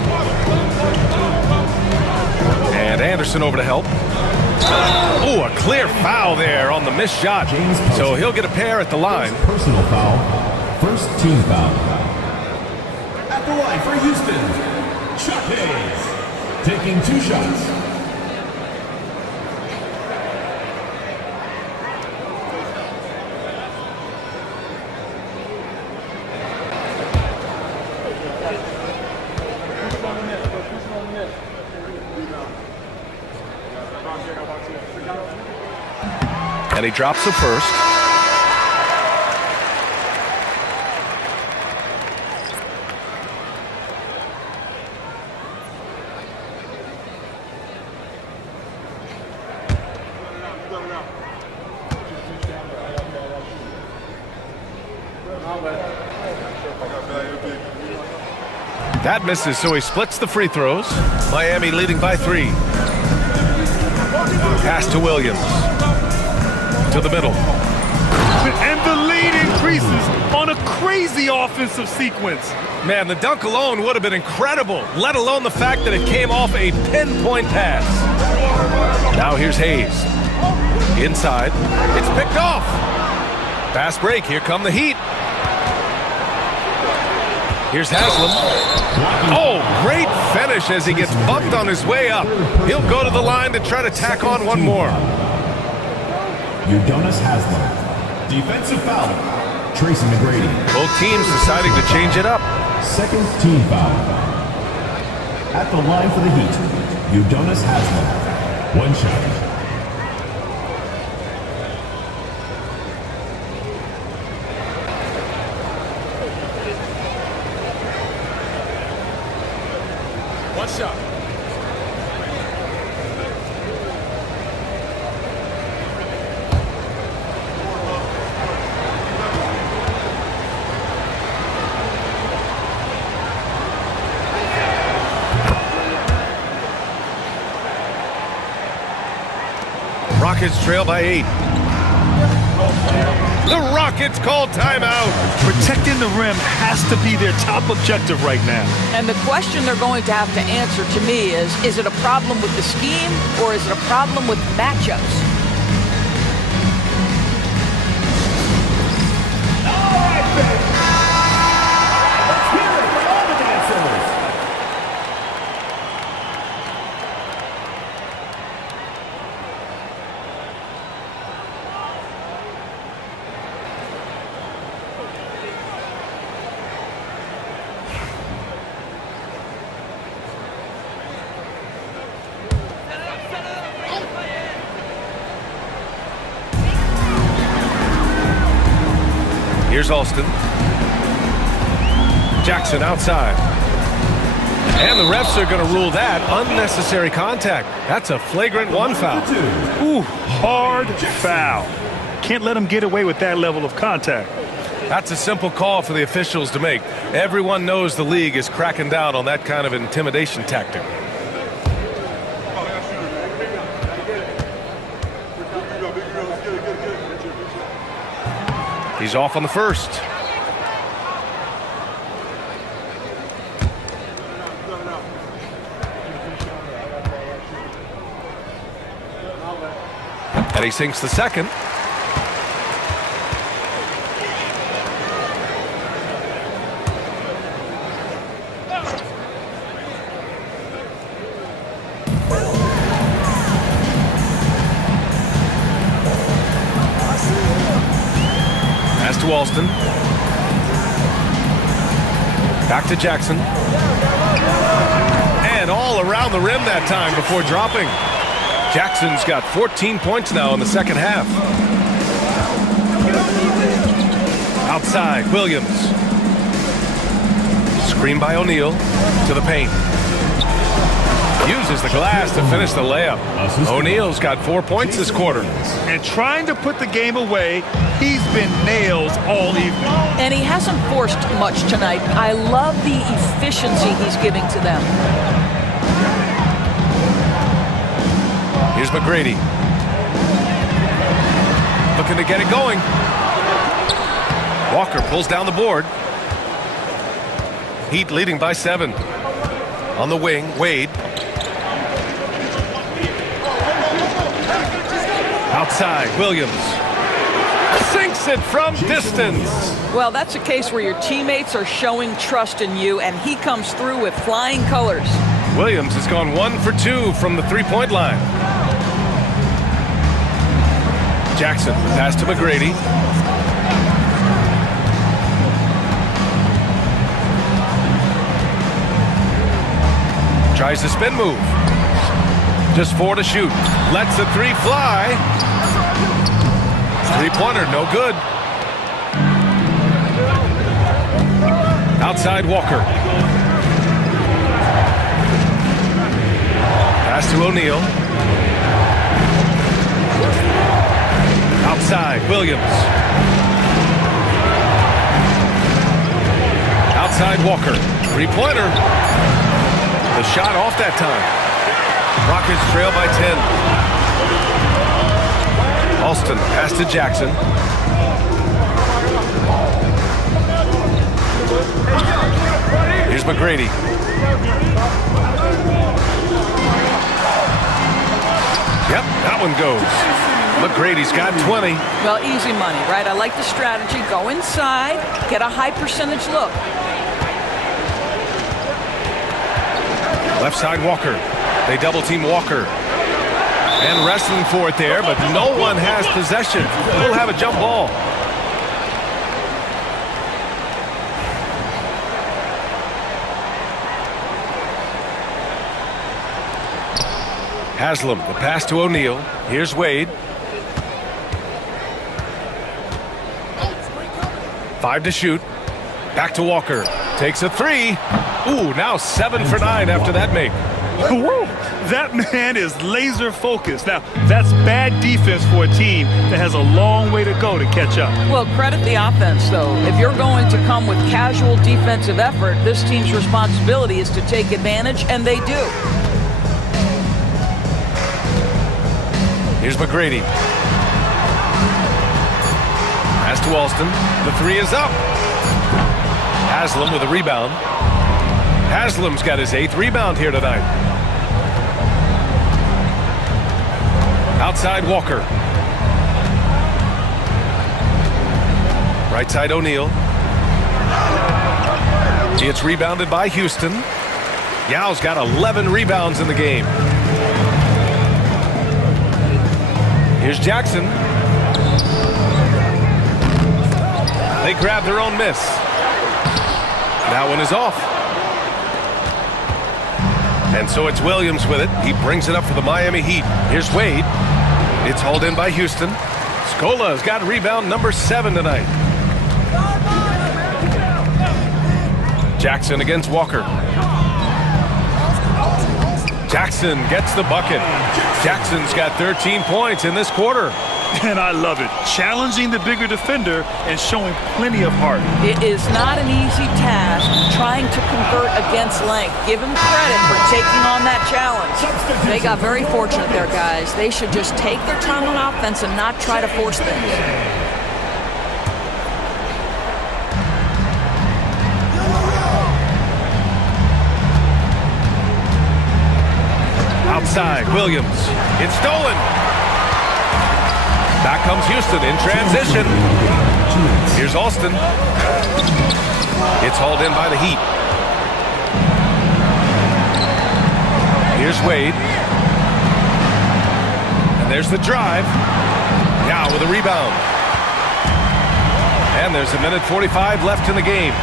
And Anderson over to help. Oh, a clear foul there on the missed shot. So he'll get a pair at the line. Personal foul. First team foul. At the line for Houston, Chuck Hayes. Taking 2 shots. And he drops the first. That misses, so he splits the free throws. Miami leading by 3. Pass to Williams. To the middle. And the lead increases on a crazy offensive sequence. Man, the dunk alone would have been incredible, let alone the fact that it came off a pinpoint pass. Now here's Hayes. Inside. It's picked off. Fast break. Here come the Heat. Here's Haslam. Oh, great finish as he gets bumped on his way up. He'll go to the line to try to tack on one more. Udonis Haslam. Defensive foul. Tracy McGrady. Both teams deciding to change it up. Second team foul. At the line for the Heat, Udonis Haslam. 1 shot. Rockets trail by 8. The Rockets call timeout. Protecting the rim has to be their top objective right now. And the question they're going to have to answer to me is it a problem with the scheme or is it a problem with matchups? All right, baby. Let's hear it for all the dancers. Here's Alston. Jackson outside. And the refs are going to rule that unnecessary contact. That's a flagrant 1 foul. Ooh, hard foul. Can't let him get away with that level of contact. That's a simple call for the officials to make. Everyone knows the league is cracking down on that kind of intimidation tactic. He's off on the first. And he sinks the second. Pass to Alston. Back to Jackson. And all around the rim that time before dropping. Jackson's got 14 points now in the second half. Outside, Williams. Screen by O'Neal to the paint. Uses the glass to finish the layup. O'Neal's got 4 points this quarter. And trying to put the game away, he's been nails all evening. And he hasn't forced much tonight. I love the efficiency he's giving to them. Here's McGrady. Looking to get it going. Walker pulls down the board. Heat leading by 7. On the wing, Wade. Outside, Williams. Sinks it from distance. Well, that's a case where your teammates are showing trust in you, and he comes through with flying colors. Williams has gone 1 for 2 from the three-point line. Jackson, pass to McGrady. Tries the spin move. Just 4 to shoot. Lets the 3 fly. Three-pointer, no good. Outside Walker. Pass to O'Neal. Outside, Williams. Outside Walker. Three-pointer. The shot off that time. Rockets trail by 10. Alston pass to Jackson. Here's McGrady. Yep, that one goes. McGrady's got 20. Well, easy money, right? I like the strategy. Go inside, get a high percentage look. Left side Walker. They double team Walker. And wrestling for it there, but no one has possession. We'll have a jump ball. Haslam, the pass to O'Neal. Here's Wade. 5 to shoot. Back to Walker. Takes a 3. Ooh, now 7 for 9 after that make. Woo! That man is laser focused. Now, that's bad defense for a team that has a long way to go to catch up. Well, credit the offense, though. If you're going to come with casual defensive effort, this team's responsibility is to take advantage, and they do. Here's McGrady. Pass to Alston. The 3 is up. Haslam with a rebound. Haslam's got his 8th rebound here tonight. Outside Walker. Right side O'Neal. It's rebounded by Houston. Yao's got 11 rebounds in the game. Here's Jackson. They grab their own miss. That one is off. And so it's Williams with it. He brings it up for the Miami Heat. Here's Wade. It's hauled in by Houston. Scola's got rebound number 7 tonight. Jackson against Walker. Jackson gets the bucket. Jackson's got 13 points in this quarter. And I love it. Challenging the bigger defender and showing plenty of heart. It is not an easy task trying to convert against length. Give him credit for taking on that challenge. They got very fortunate there, guys. They should just take their time on offense and not try to force things. Outside, Williams. It's stolen. Back comes Houston in transition. Here's Alston. It's hauled in by the Heat. Here's Wade. And there's the drive. Now with a rebound. And there's 1:45 left in the game.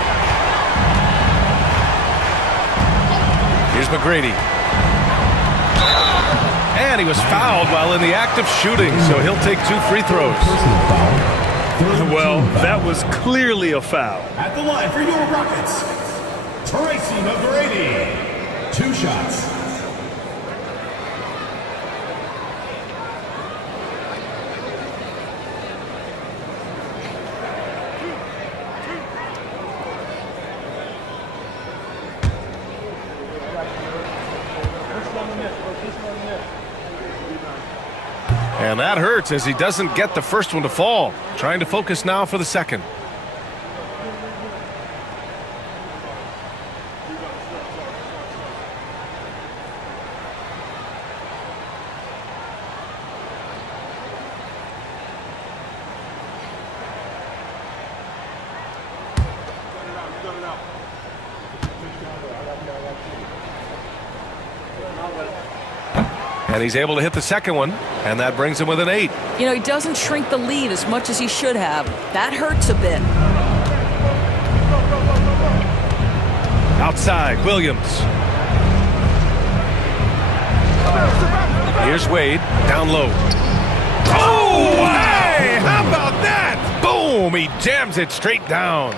Here's McGrady. And he was fouled while in the act of shooting, so he'll take 2 free throws. Well, that was clearly a foul. At the line for your Rockets, Tracy McGrady. 2 shots. And that hurts as he doesn't get the first one to fall. Trying to focus now for the second. And he's able to hit the second one, and that brings him within 8. You know, he doesn't shrink the lead as much as he should have. That hurts a bit. Outside, Williams. Here's Wade, down low. Oh, hey, how about that? Boom, he jams it straight down.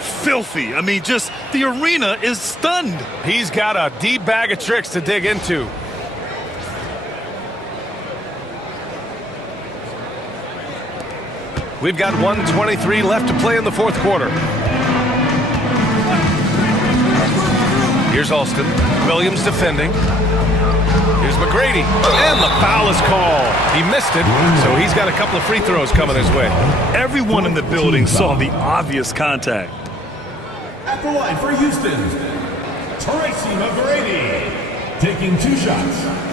Filthy. I mean, just the arena is stunned. He's got a deep bag of tricks to dig into. We've got 1:23 left to play in the fourth quarter. Here's Alston. Williams defending. Here's McGrady. And the foul is called. He missed it, so he's got a couple of free throws coming his way. Everyone in the building saw the obvious contact. At the line for Houston, Tracy McGrady. Taking 2 shots.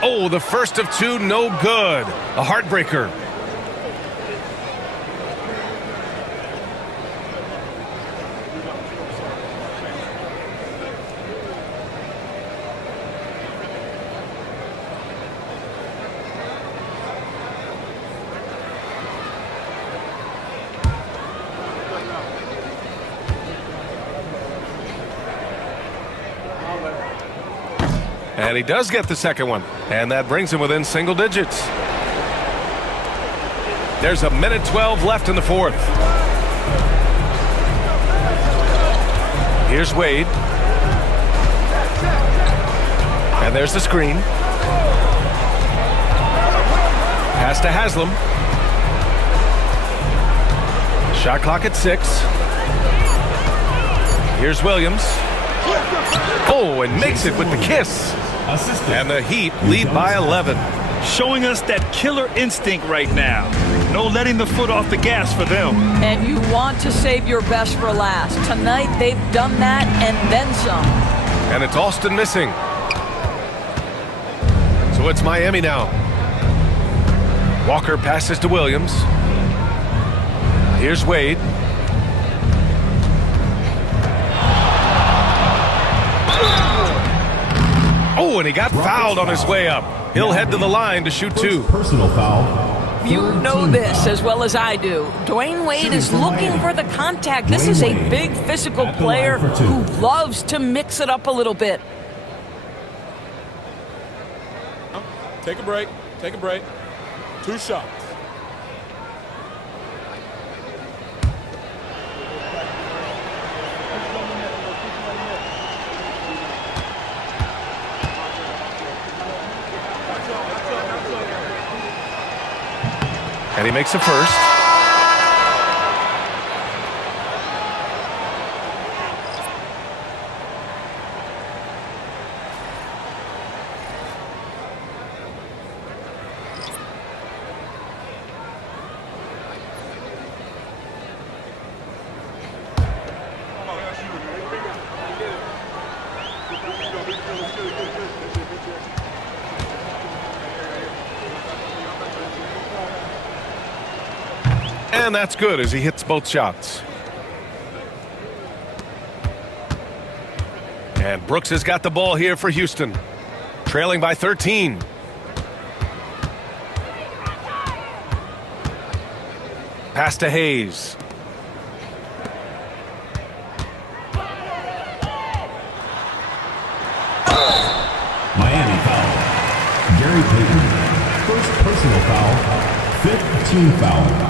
Oh, the first of 2, no good. A heartbreaker. And he does get the second one. And that brings him within single digits. There's 1:12 left in the fourth. Here's Wade. And there's the screen. Pass to Haslam. Shot clock at 6. Here's Williams. Oh, and makes it with the kiss. And the Heat lead by 11. Showing us that killer instinct right now. No letting the foot off the gas for them. And you want to save your best for last. Tonight, they've done that and then some. And it's Alston missing. So it's Miami now. Walker passes to Williams. Here's Wade. Oh, and he got fouled on his way up. He'll head to the line to shoot 2. Personal foul. You know this as well as I do. Dwayne Wade is looking for the contact. This is a big physical player who loves to mix it up a little bit. Take a break. Take a break. 2 shots. And he makes the first. And that's good as he hits both shots. And Brooks has got the ball here for Houston. Trailing by 13. Pass to Hayes. Miami foul. Gary Payton. First personal foul. 5th team foul.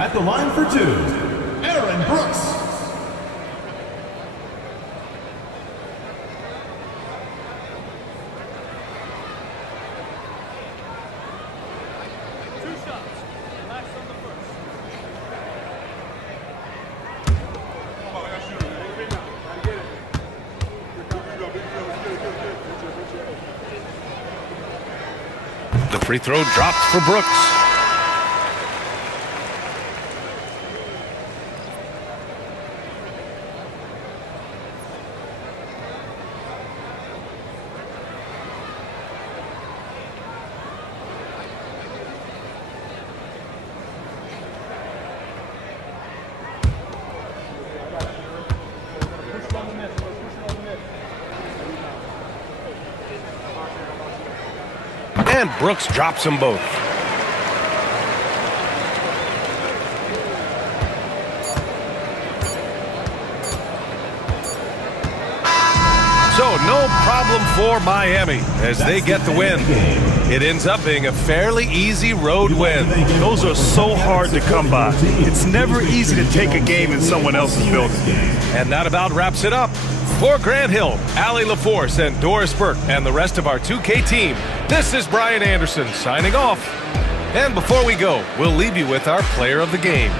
At the line for 2, Aaron Brooks. The free throw dropped for Brooks. And Brooks drops them both. So no problem for Miami as they get the win. It ends up being a fairly easy road win. Those are so hard to come by. It's never easy to take a game in someone else's building. And that about wraps it up. For Grant Hill, Allie LaForce, and Doris Burke, and the rest of our 2K team, this is Brian Anderson signing off. And before we go, we'll leave you with our player of the game.